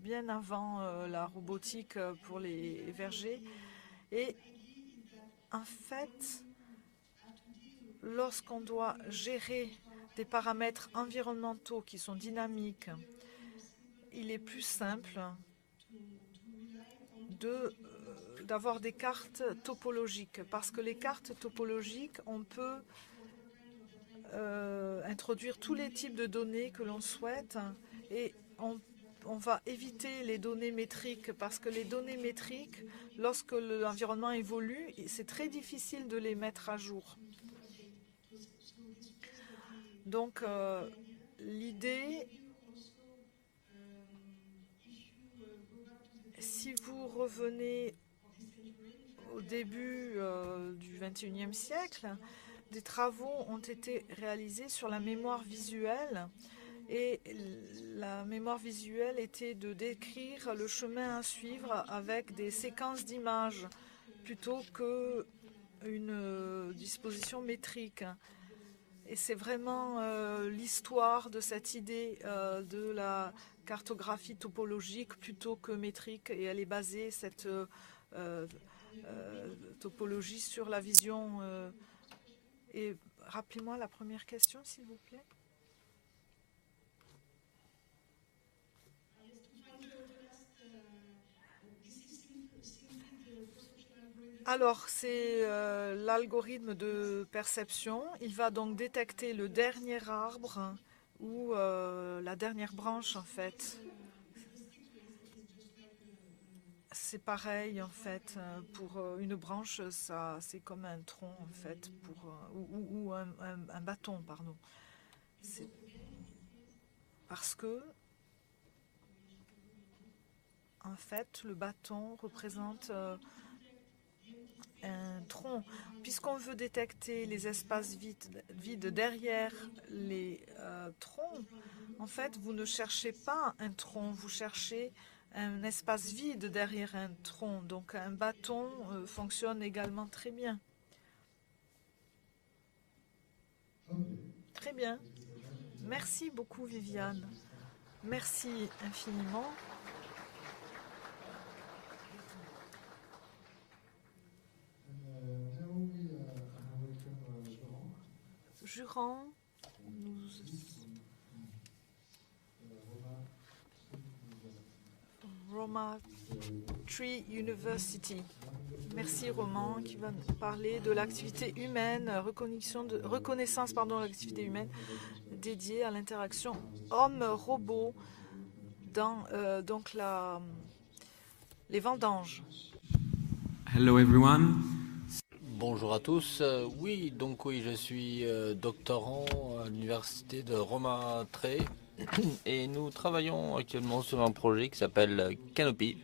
bien avant la robotique pour les vergers. Et en fait, lorsqu'on doit gérer des paramètres environnementaux qui sont dynamiques, il est plus simple d'avoir des cartes topologiques. Parce que les cartes topologiques, on peut introduire tous les types de données que l'on souhaite et on va éviter les données métriques parce que les données métriques, lorsque l'environnement évolue, c'est très difficile de les mettre à jour. Donc, l'idée, si si vous revenez au début du XXIe siècle, des travaux ont été réalisés sur la mémoire visuelle. Et la mémoire visuelle était de décrire le chemin à suivre avec des séquences d'images plutôt qu'une disposition métrique. Et c'est vraiment l'histoire de cette idée de la cartographie topologique plutôt que métrique. Et elle est basée, cette topologie, sur la vision. Et rappelez-moi la première question, s'il vous plaît. Alors, c'est l'algorithme de perception. Il va donc détecter le dernier arbre ou la dernière branche, en fait. C'est pareil, en fait. Pour une branche, ça, c'est comme un tronc, en fait, ou un bâton, pardon. Parce que, en fait, le bâton représente un tronc. Puisqu'on veut détecter les espaces vides derrière les troncs, en fait, vous ne cherchez pas un tronc, vous cherchez un espace vide derrière un tronc. Donc un bâton fonctionne également très bien. Très bien. Merci beaucoup, Viviane. Merci infiniment. Jurand, Roma Tree University. Merci Roman qui va nous parler de l'activité humaine, reconnaissance de l'activité humaine dédiée à l'interaction homme-robot dans donc les vendanges. Hello everyone. Bonjour à tous. Oui, je suis doctorant à l'université de Roma Tre et nous travaillons actuellement sur un projet qui s'appelle Canopy.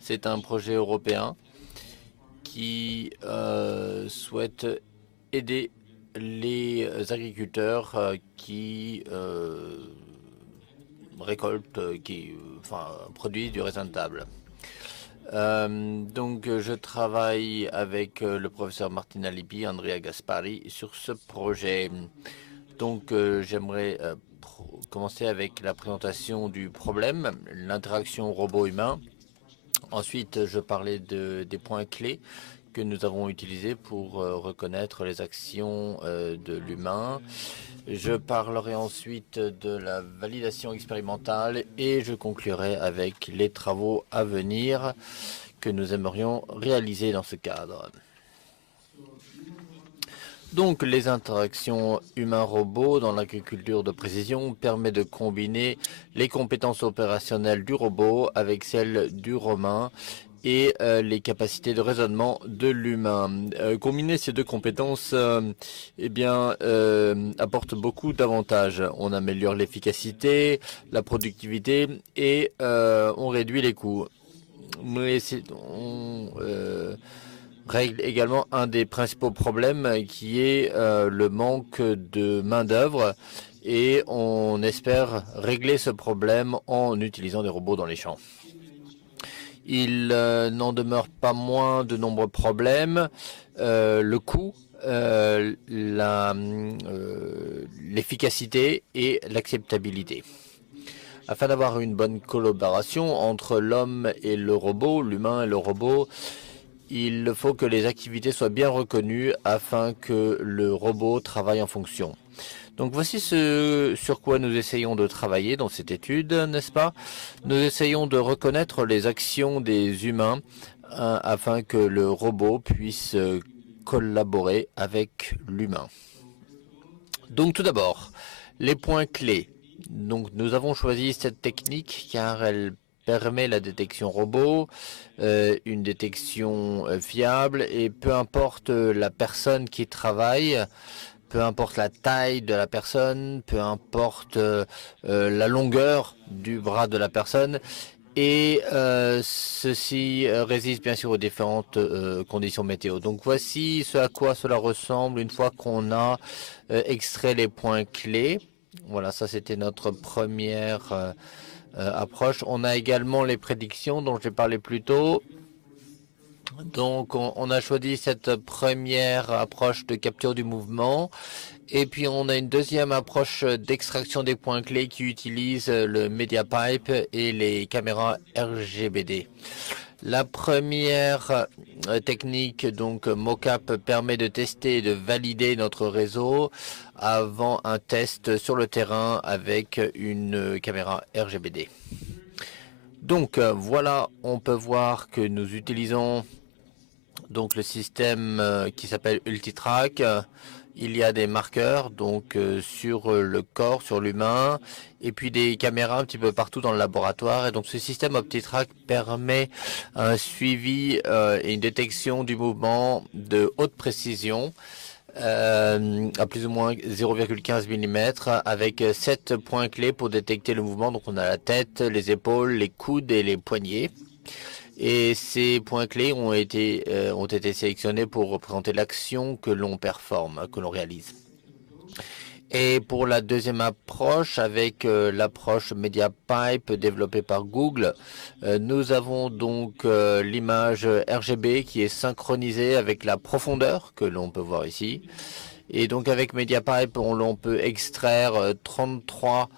C'est un projet européen qui souhaite aider les agriculteurs qui récoltent, produisent du raisin de table. Je travaille avec le professeur Martina Lippi, Andrea Gaspari sur ce projet. J'aimerais commencer avec la présentation du problème, l'interaction robot-humain. Ensuite, je parlais des points clés que nous avons utilisés pour reconnaître les actions de l'humain. Je parlerai ensuite de la validation expérimentale et je conclurai avec les travaux à venir que nous aimerions réaliser dans ce cadre. Donc, les interactions humain-robot dans l'agriculture de précision permet de combiner les compétences opérationnelles du robot avec celles du romain et les capacités de raisonnement de l'humain. Combiner ces deux compétences apporte beaucoup d'avantages. On améliore l'efficacité, la productivité et on réduit les coûts. On règle également un des principaux problèmes qui est le manque de main-d'œuvre et on espère régler ce problème en utilisant des robots dans les champs. Il n'en demeure pas moins de nombreux problèmes. Le coût, l'efficacité et l'acceptabilité. Afin d'avoir une bonne collaboration entre l'homme et le robot, l'humain et le robot, il faut que les activités soient bien reconnues afin que le robot travaille en fonction. Donc voici ce sur quoi nous essayons de travailler dans cette étude, n'est-ce pas? Nous essayons de reconnaître les actions des humains afin que le robot puisse collaborer avec l'humain. Donc tout d'abord, les points clés. Donc nous avons choisi cette technique car elle permet la détection robot, une détection fiable et peu importe la personne qui travaille, peu importe la taille de la personne, peu importe la longueur du bras de la personne, et ceci résiste bien sûr aux différentes conditions météo. Donc voici ce à quoi cela ressemble une fois qu'on a extrait les points clés. Voilà, ça c'était notre première approche. On a également les prédictions dont j'ai parlé plus tôt. Donc on a choisi cette première approche de capture du mouvement. Et puis on a une deuxième approche d'extraction des points clés qui utilise le MediaPipe et les caméras RGBD. La première technique, donc mocap, permet de tester et de valider notre réseau avant un test sur le terrain avec une caméra RGBD. Donc voilà, on peut voir que nous utilisons donc le système qui s'appelle Ultitrack. Il y a des marqueurs donc sur le corps, sur l'humain, et puis des caméras un petit peu partout dans le laboratoire. Et donc ce système OptiTrack permet un suivi et une détection du mouvement de haute précision à plus ou moins 0,15 mm avec 7 points clés pour détecter le mouvement. Donc on a la tête, les épaules, les coudes et les poignets. Et ces points clés ont été sélectionnés pour représenter l'action que l'on performe, que l'on réalise. Et pour la deuxième approche, avec l'approche MediaPipe développée par Google, nous avons donc l'image RGB qui est synchronisée avec la profondeur que l'on peut voir ici. Et donc avec MediaPipe, on peut extraire 33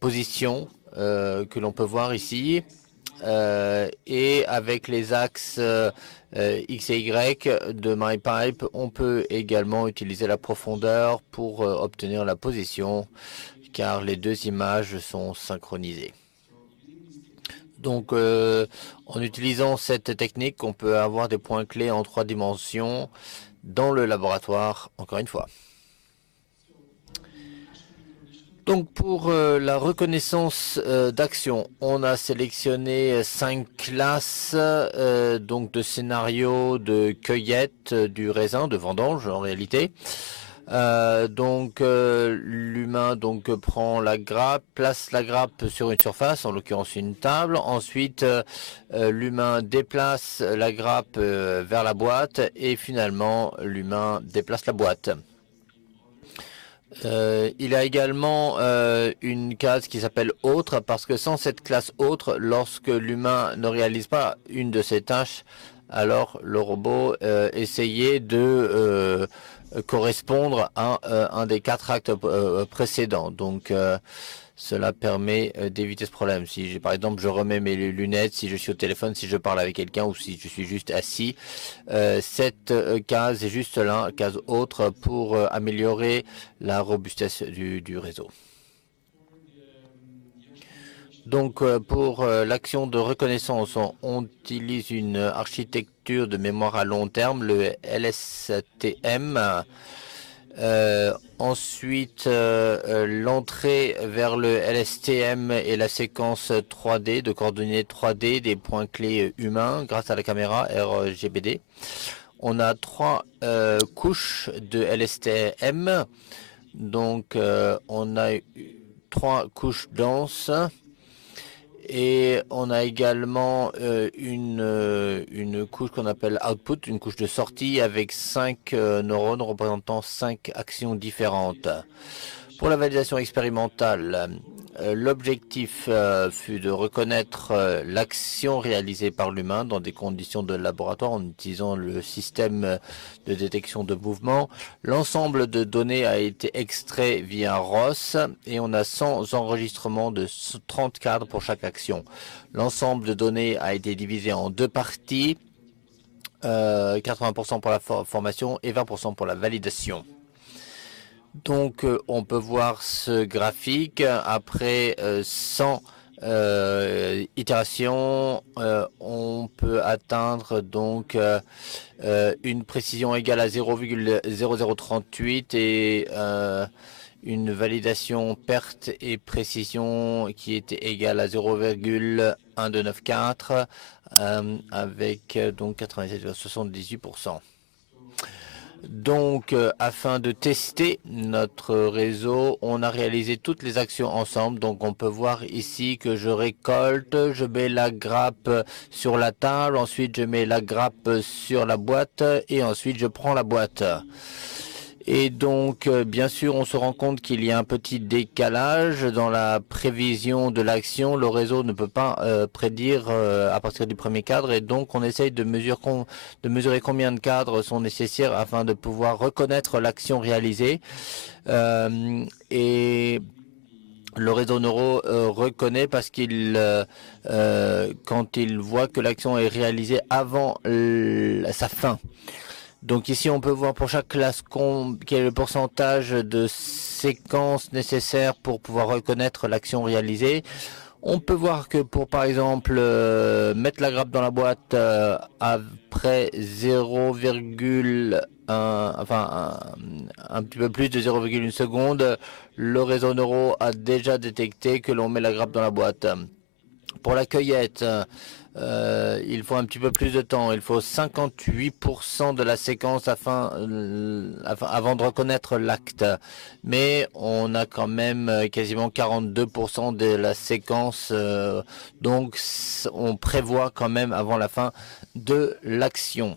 positions que l'on peut voir ici. Et avec les axes X et Y de MyPipe, on peut également utiliser la profondeur pour obtenir la position, car les deux images sont synchronisées. Donc, en utilisant cette technique, on peut avoir des points clés en 3 dimensions dans le laboratoire, encore une fois. Donc pour la reconnaissance d'action, on a sélectionné 5 classes donc de scénarios de cueillette du raisin, de vendange en réalité. L'humain prend la grappe, place la grappe sur une surface, en l'occurrence une table. Ensuite, l'humain déplace la grappe vers la boîte et finalement l'humain déplace la boîte. Il y a également une case qui s'appelle autre parce que sans cette classe autre, lorsque l'humain ne réalise pas une de ses tâches, alors le robot essayait de correspondre à un des 4 actes précédents. Donc cela permet d'éviter ce problème. Si par exemple je remets mes lunettes, si je suis au téléphone, si je parle avec quelqu'un ou si je suis juste assis, cette case est juste là, case autre, pour améliorer la robustesse du réseau. Donc pour l'action de reconnaissance, on utilise une architecture de mémoire à long terme, le LSTM. Ensuite, l'entrée vers le LSTM et la séquence 3D, de coordonnées 3D des points clés humains grâce à la caméra RGBD. On a 3 couches de LSTM. Donc, on a 3 couches denses. Et on a également une couche qu'on appelle output, une couche de sortie avec 5 neurones représentant 5 actions différentes. Pour la validation expérimentale, l'objectif fut de reconnaître l'action réalisée par l'humain dans des conditions de laboratoire en utilisant le système de détection de mouvement. L'ensemble de données a été extrait via ROS et on a 100 enregistrements de 30 cadres pour chaque action. L'ensemble de données a été divisé en 2 parties, 80% pour la formation et 20% pour la validation. Donc, on peut voir ce graphique. Après 100 itérations, on peut atteindre donc une précision égale à 0,0038 et une validation perte et précision qui était égale à 0,1294 avec donc 77,78%. Donc, afin de tester notre réseau, on a réalisé toutes les actions ensemble. Donc, on peut voir ici que je récolte, je mets la grappe sur la table, ensuite je mets la grappe sur la boîte et ensuite je prends la boîte. Et donc, bien sûr, on se rend compte qu'il y a un petit décalage dans la prévision de l'action. Le réseau ne peut pas prédire à partir du premier cadre. Et donc, on essaye de mesurer combien de cadres sont nécessaires afin de pouvoir reconnaître l'action réalisée. Et le réseau neuro reconnaît parce qu'il, quand il voit que l'action est réalisée avant sa fin. Donc ici, on peut voir pour chaque classe quel est le pourcentage de séquences nécessaires pour pouvoir reconnaître l'action réalisée. On peut voir que pour, par exemple, mettre la grappe dans la boîte après 0,1, enfin un petit peu plus de 0,1 seconde, le réseau neuro a déjà détecté que l'on met la grappe dans la boîte. Pour la cueillette, il faut un petit peu plus de temps. Il faut 58% de la séquence avant de reconnaître l'acte. Mais on a quand même quasiment 42% de la séquence. Donc, on prévoit quand même avant la fin de l'action.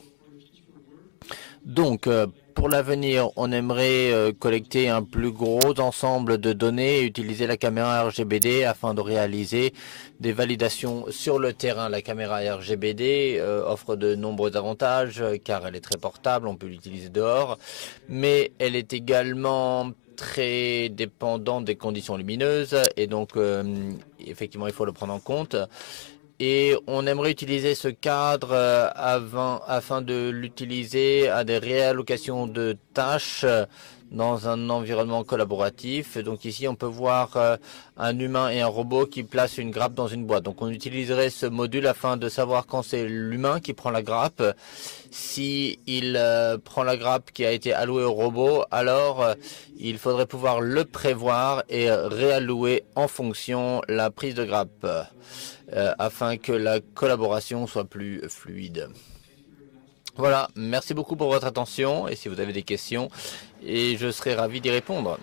Donc, pour l'avenir, on aimerait collecter un plus gros ensemble de données et utiliser la caméra RGBD afin de réaliser des validations sur le terrain. La caméra RGBD offre de nombreux avantages car elle est très portable, on peut l'utiliser dehors, mais elle est également très dépendante des conditions lumineuses et donc effectivement il faut le prendre en compte. Et on aimerait utiliser ce cadre afin de l'utiliser à des réallocations de tâches dans un environnement collaboratif. Donc ici, on peut voir un humain et un robot qui placent une grappe dans une boîte. Donc on utiliserait ce module afin de savoir quand c'est l'humain qui prend la grappe. Si il prend la grappe qui a été allouée au robot, alors il faudrait pouvoir le prévoir et réallouer en fonction la prise de grappe. Afin que la collaboration soit plus fluide. Voilà, merci beaucoup pour votre attention et si vous avez des questions, et je serai ravi d'y répondre.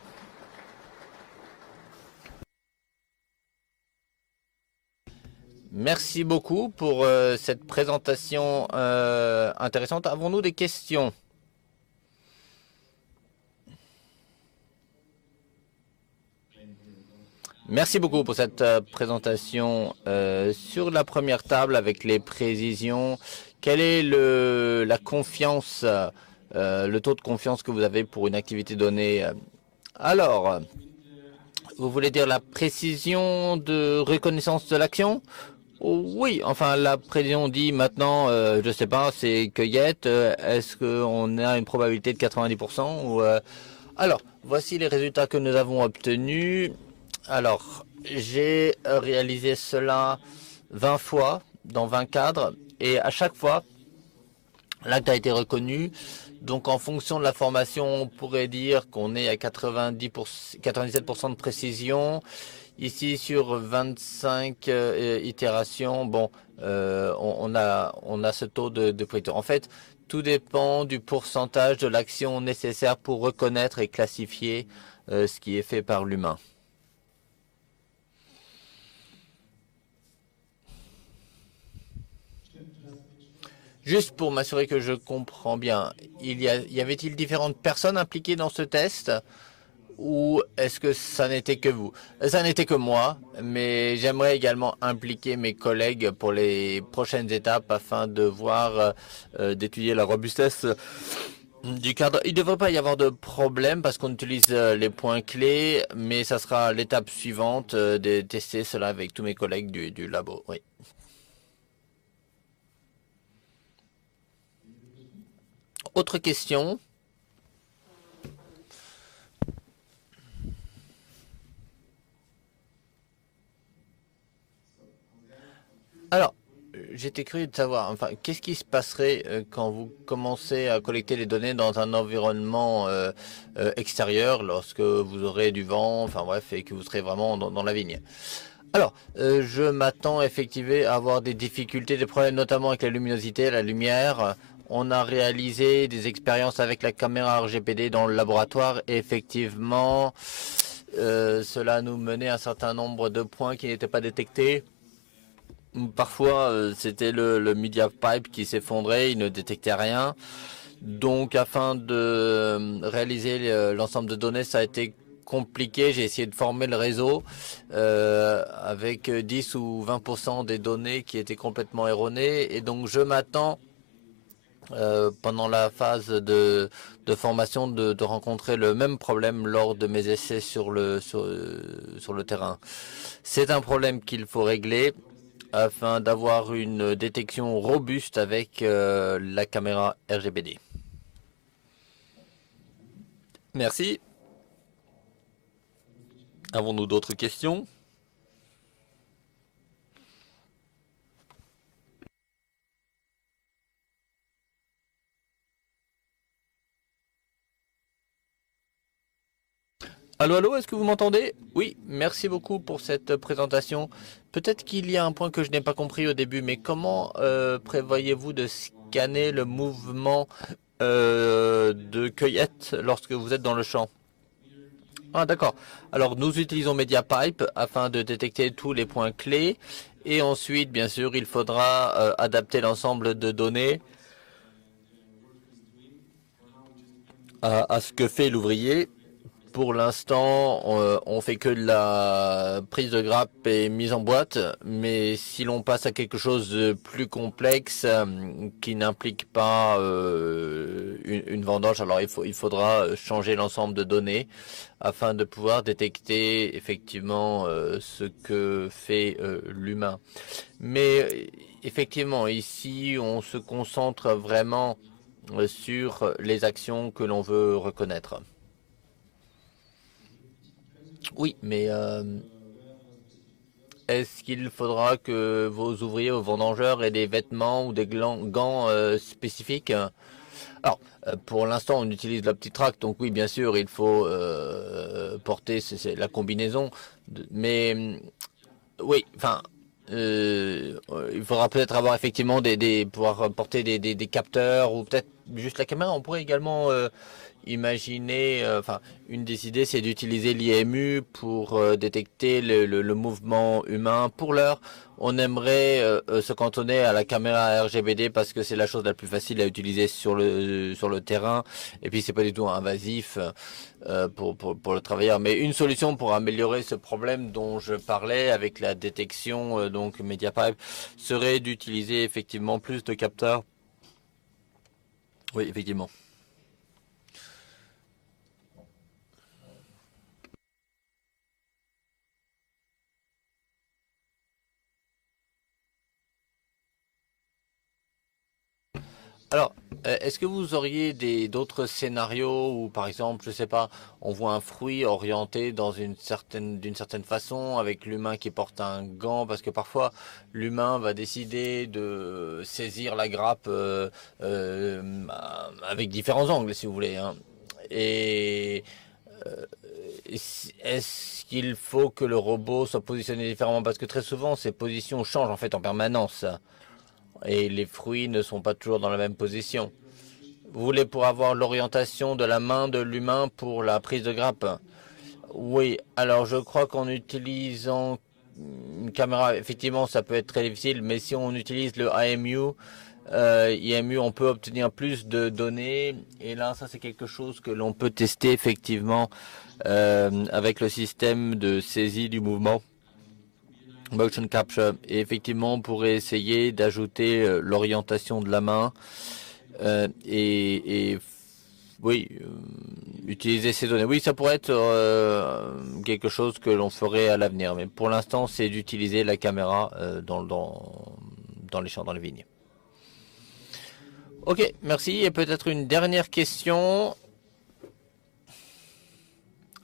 Merci beaucoup pour cette présentation intéressante. Avons-nous des questions ? Merci beaucoup pour cette présentation. Sur la première table avec les précisions, quelle est la confiance, le taux de confiance que vous avez pour une activité donnée? Alors, vous voulez dire la précision de reconnaissance de l'action? Oui, enfin la précision dit maintenant, je ne sais pas, c'est cueillette. Est-ce qu'on a une probabilité de 90% ou, alors, voici les résultats que nous avons obtenus. Alors, j'ai réalisé cela 20 fois dans 20 cadres et à chaque fois, l'acte a été reconnu. Donc, en fonction de la formation, on pourrait dire qu'on est à 97% de précision. Ici, sur 25 itérations, bon, on a ce taux de précision. En fait, tout dépend du pourcentage de l'action nécessaire pour reconnaître et classifier ce qui est fait par l'humain. Juste pour m'assurer que je comprends bien, y avait-il différentes personnes impliquées dans ce test ou est-ce que ça n'était que vous? Ça n'était que moi, mais j'aimerais également impliquer mes collègues pour les prochaines étapes afin de voir, d'étudier la robustesse du cadre. Il ne devrait pas y avoir de problème parce qu'on utilise les points clés, mais ça sera l'étape suivante de tester cela avec tous mes collègues du labo. Oui. Autre question? Alors, j'étais curieux de savoir, enfin, qu'est-ce qui se passerait quand vous commencez à collecter les données dans un environnement extérieur, lorsque vous aurez du vent, enfin bref, et que vous serez vraiment dans la vigne? Alors, je m'attends effectivement à avoir des difficultés, des problèmes notamment avec la luminosité, la lumière. on a réalisé des expériences avec la caméra RGPD dans le laboratoire et effectivement, cela nous menait à un certain nombre de points qui n'étaient pas détectés. Parfois, c'était le media pipe qui s'effondrait, il ne détectait rien. Donc, afin de réaliser l'ensemble de données, ça a été compliqué. J'ai essayé de former le réseau avec 10 ou 20% des données qui étaient complètement erronées. Et donc, je m'attends pendant la phase de formation de rencontrer le même problème lors de mes essais sur le terrain. C'est un problème qu'il faut régler afin d'avoir une détection robuste avec la caméra RGPD. Merci. Avons-nous d'autres questions? Allô, allô, est-ce que vous m'entendez? Oui, merci beaucoup pour cette présentation. Peut-être qu'il y a un point que je n'ai pas compris au début, mais comment prévoyez-vous de scanner le mouvement de cueillette lorsque vous êtes dans le champ? Ah, d'accord. Alors, nous utilisons MediaPipe afin de détecter tous les points clés. Et ensuite, bien sûr, il faudra adapter l'ensemble de données à ce que fait l'ouvrier. Pour l'instant, on fait que la prise de grappe et mise en boîte, mais si l'on passe à quelque chose de plus complexe qui n'implique pas une vendange, alors il faudra changer l'ensemble de données afin de pouvoir détecter effectivement ce que fait l'humain. Mais effectivement, ici, on se concentre vraiment sur les actions que l'on veut reconnaître. Oui, mais est-ce qu'il faudra que vos ouvriers, vos vendangeurs aient des vêtements ou des gants spécifiques? Alors, pour l'instant, on utilise la petite traque, donc oui, bien sûr, il faut porter la combinaison. Mais oui, enfin, il faudra peut-être avoir effectivement pouvoir porter des capteurs ou peut-être juste la caméra. On pourrait également imaginez, enfin, une des idées, c'est d'utiliser l'IMU pour détecter le mouvement humain. Pour l'heure, on aimerait se cantonner à la caméra RGBD parce que c'est la chose la plus facile à utiliser sur le terrain. Et puis, c'est pas du tout invasif pour le travailleur. Mais une solution pour améliorer ce problème dont je parlais avec la détection, donc MediaPipe, serait d'utiliser effectivement plus de capteurs. Oui, effectivement. Alors, est-ce que vous auriez d'autres scénarios où, par exemple, je sais pas, on voit un fruit orienté d'une certaine façon avec l'humain qui porte un gant, parce que parfois l'humain va décider de saisir la grappe avec différents angles, si vous voulez, hein. Et est-ce qu'il faut que le robot soit positionné différemment? Parce que très souvent, ces positions changent en fait en permanence et les fruits ne sont pas toujours dans la même position. Vous voulez pour avoir l'orientation de la main de l'humain pour la prise de grappe? Oui, alors je crois qu'en utilisant une caméra, effectivement, ça peut être très difficile, mais si on utilise le IMU, on peut obtenir plus de données. Et là, ça, c'est quelque chose que l'on peut tester effectivement avec le système de saisie du mouvement. Motion Capture. Et effectivement, on pourrait essayer d'ajouter l'orientation de la main oui, utiliser ces données. Oui, ça pourrait être quelque chose que l'on ferait à l'avenir. Mais pour l'instant, c'est d'utiliser la caméra dans les champs, dans les vignes. Ok, merci. Et peut-être une dernière question.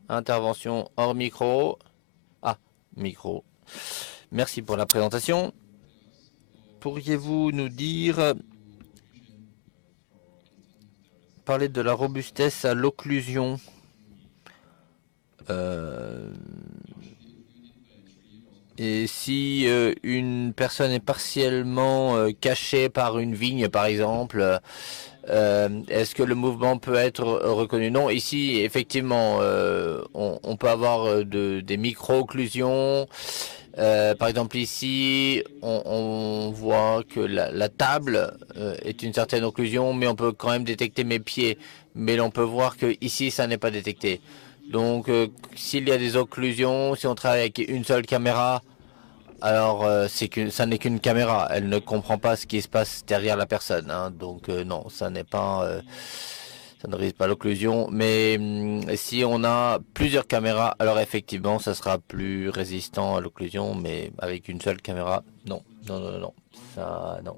Intervention hors micro. Ah, micro. Merci pour la présentation. Pourriez-vous nous dire, parler de la robustesse à l'occlusion Et si une personne est partiellement cachée par une vigne, par exemple, est-ce que le mouvement peut être reconnu? Non, ici, effectivement, on peut avoir des micro-occlusions. Par exemple, ici, on voit que la table est une certaine occlusion, mais on peut quand même détecter mes pieds. Mais on peut voir que ici, ça n'est pas détecté. Donc, s'il y a des occlusions, si on travaille avec une seule caméra, alors c'est que ça n'est qu'une caméra. Elle ne comprend pas ce qui se passe derrière la personne, hein. Donc, non, ça n'est pas, ça ne risque pas l'occlusion. Mais si on a plusieurs caméras, alors effectivement, ça sera plus résistant à l'occlusion. Mais avec une seule caméra, non, non, non, non, ça, non.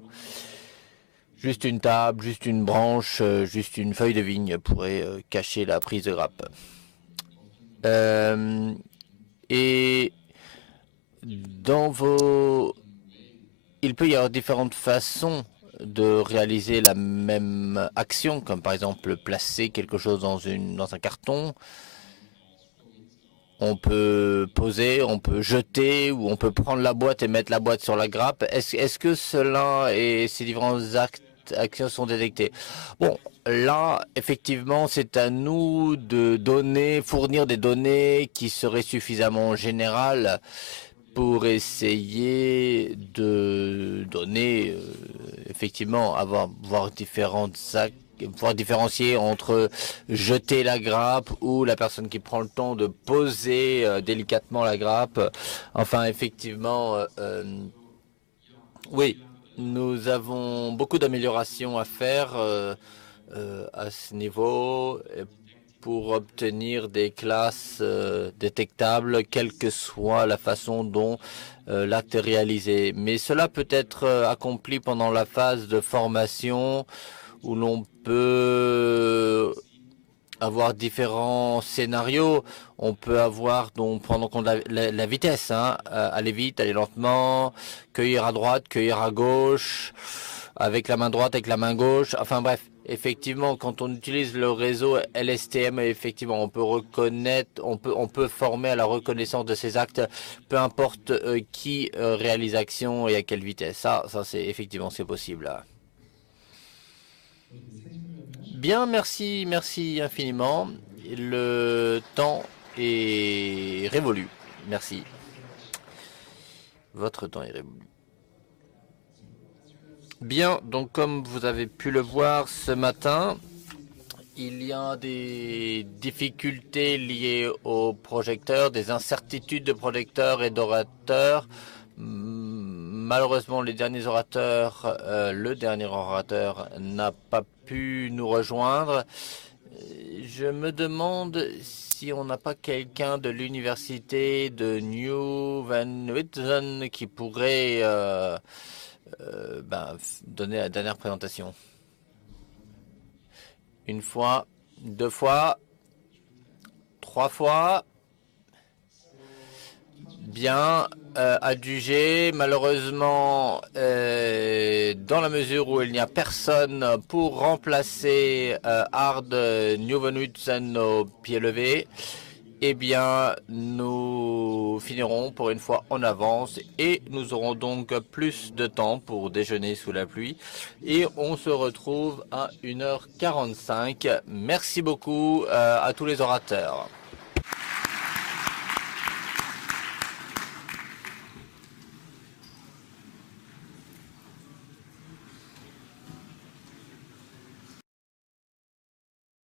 Juste une table, juste une branche, juste une feuille de vigne pourrait cacher la prise de grappe. Et dans vos... Il peut y avoir différentes façons de réaliser la même action, comme par exemple placer quelque chose dans un carton. On peut poser, on peut jeter, ou on peut prendre la boîte et mettre la boîte sur la grappe. Est-ce que cela et ces différents actions sont détectés? Bon, là, effectivement, c'est à nous de fournir des données qui seraient suffisamment générales pour essayer de donner, effectivement, voir différencier entre jeter la grappe ou la personne qui prend le temps de poser délicatement la grappe. Enfin, effectivement, oui, nous avons beaucoup d'améliorations à faire à ce niveau pour obtenir des classes détectables, quelle que soit la façon dont l'acte est réalisé. Mais cela peut être accompli pendant la phase de formation où l'on peut avoir différents scénarios. On peut avoir, donc, prendre en compte la vitesse, hein, aller vite, aller lentement, cueillir à droite, cueillir à gauche, avec la main droite, avec la main gauche. Enfin bref, effectivement, quand on utilise le réseau LSTM, effectivement, on peut reconnaître, on peut former à la reconnaissance de ces actes, peu importe qui réalise l'action et à quelle vitesse. Ça c'est effectivement c'est possible. Bien, merci infiniment. Le temps est révolu. Merci. Votre temps est révolu. Bien, donc comme vous avez pu le voir ce matin, il y a des difficultés liées au projecteur, des incertitudes de projecteurs et d'orateurs. Malheureusement, le dernier orateur n'a pas pu nous rejoindre. Je me demande si on n'a pas quelqu'un de l'université de New Van Witsen qui pourrait donner la dernière présentation. Une fois, deux fois, trois fois. Bien, adjugé. Malheureusement, dans la mesure où il n'y a personne pour remplacer Hard Nieuwenhuizen au pied levé, eh bien, nous finirons pour une fois en avance et nous aurons donc plus de temps pour déjeuner sous la pluie. Et on se retrouve à 1h45. Merci beaucoup à tous les orateurs.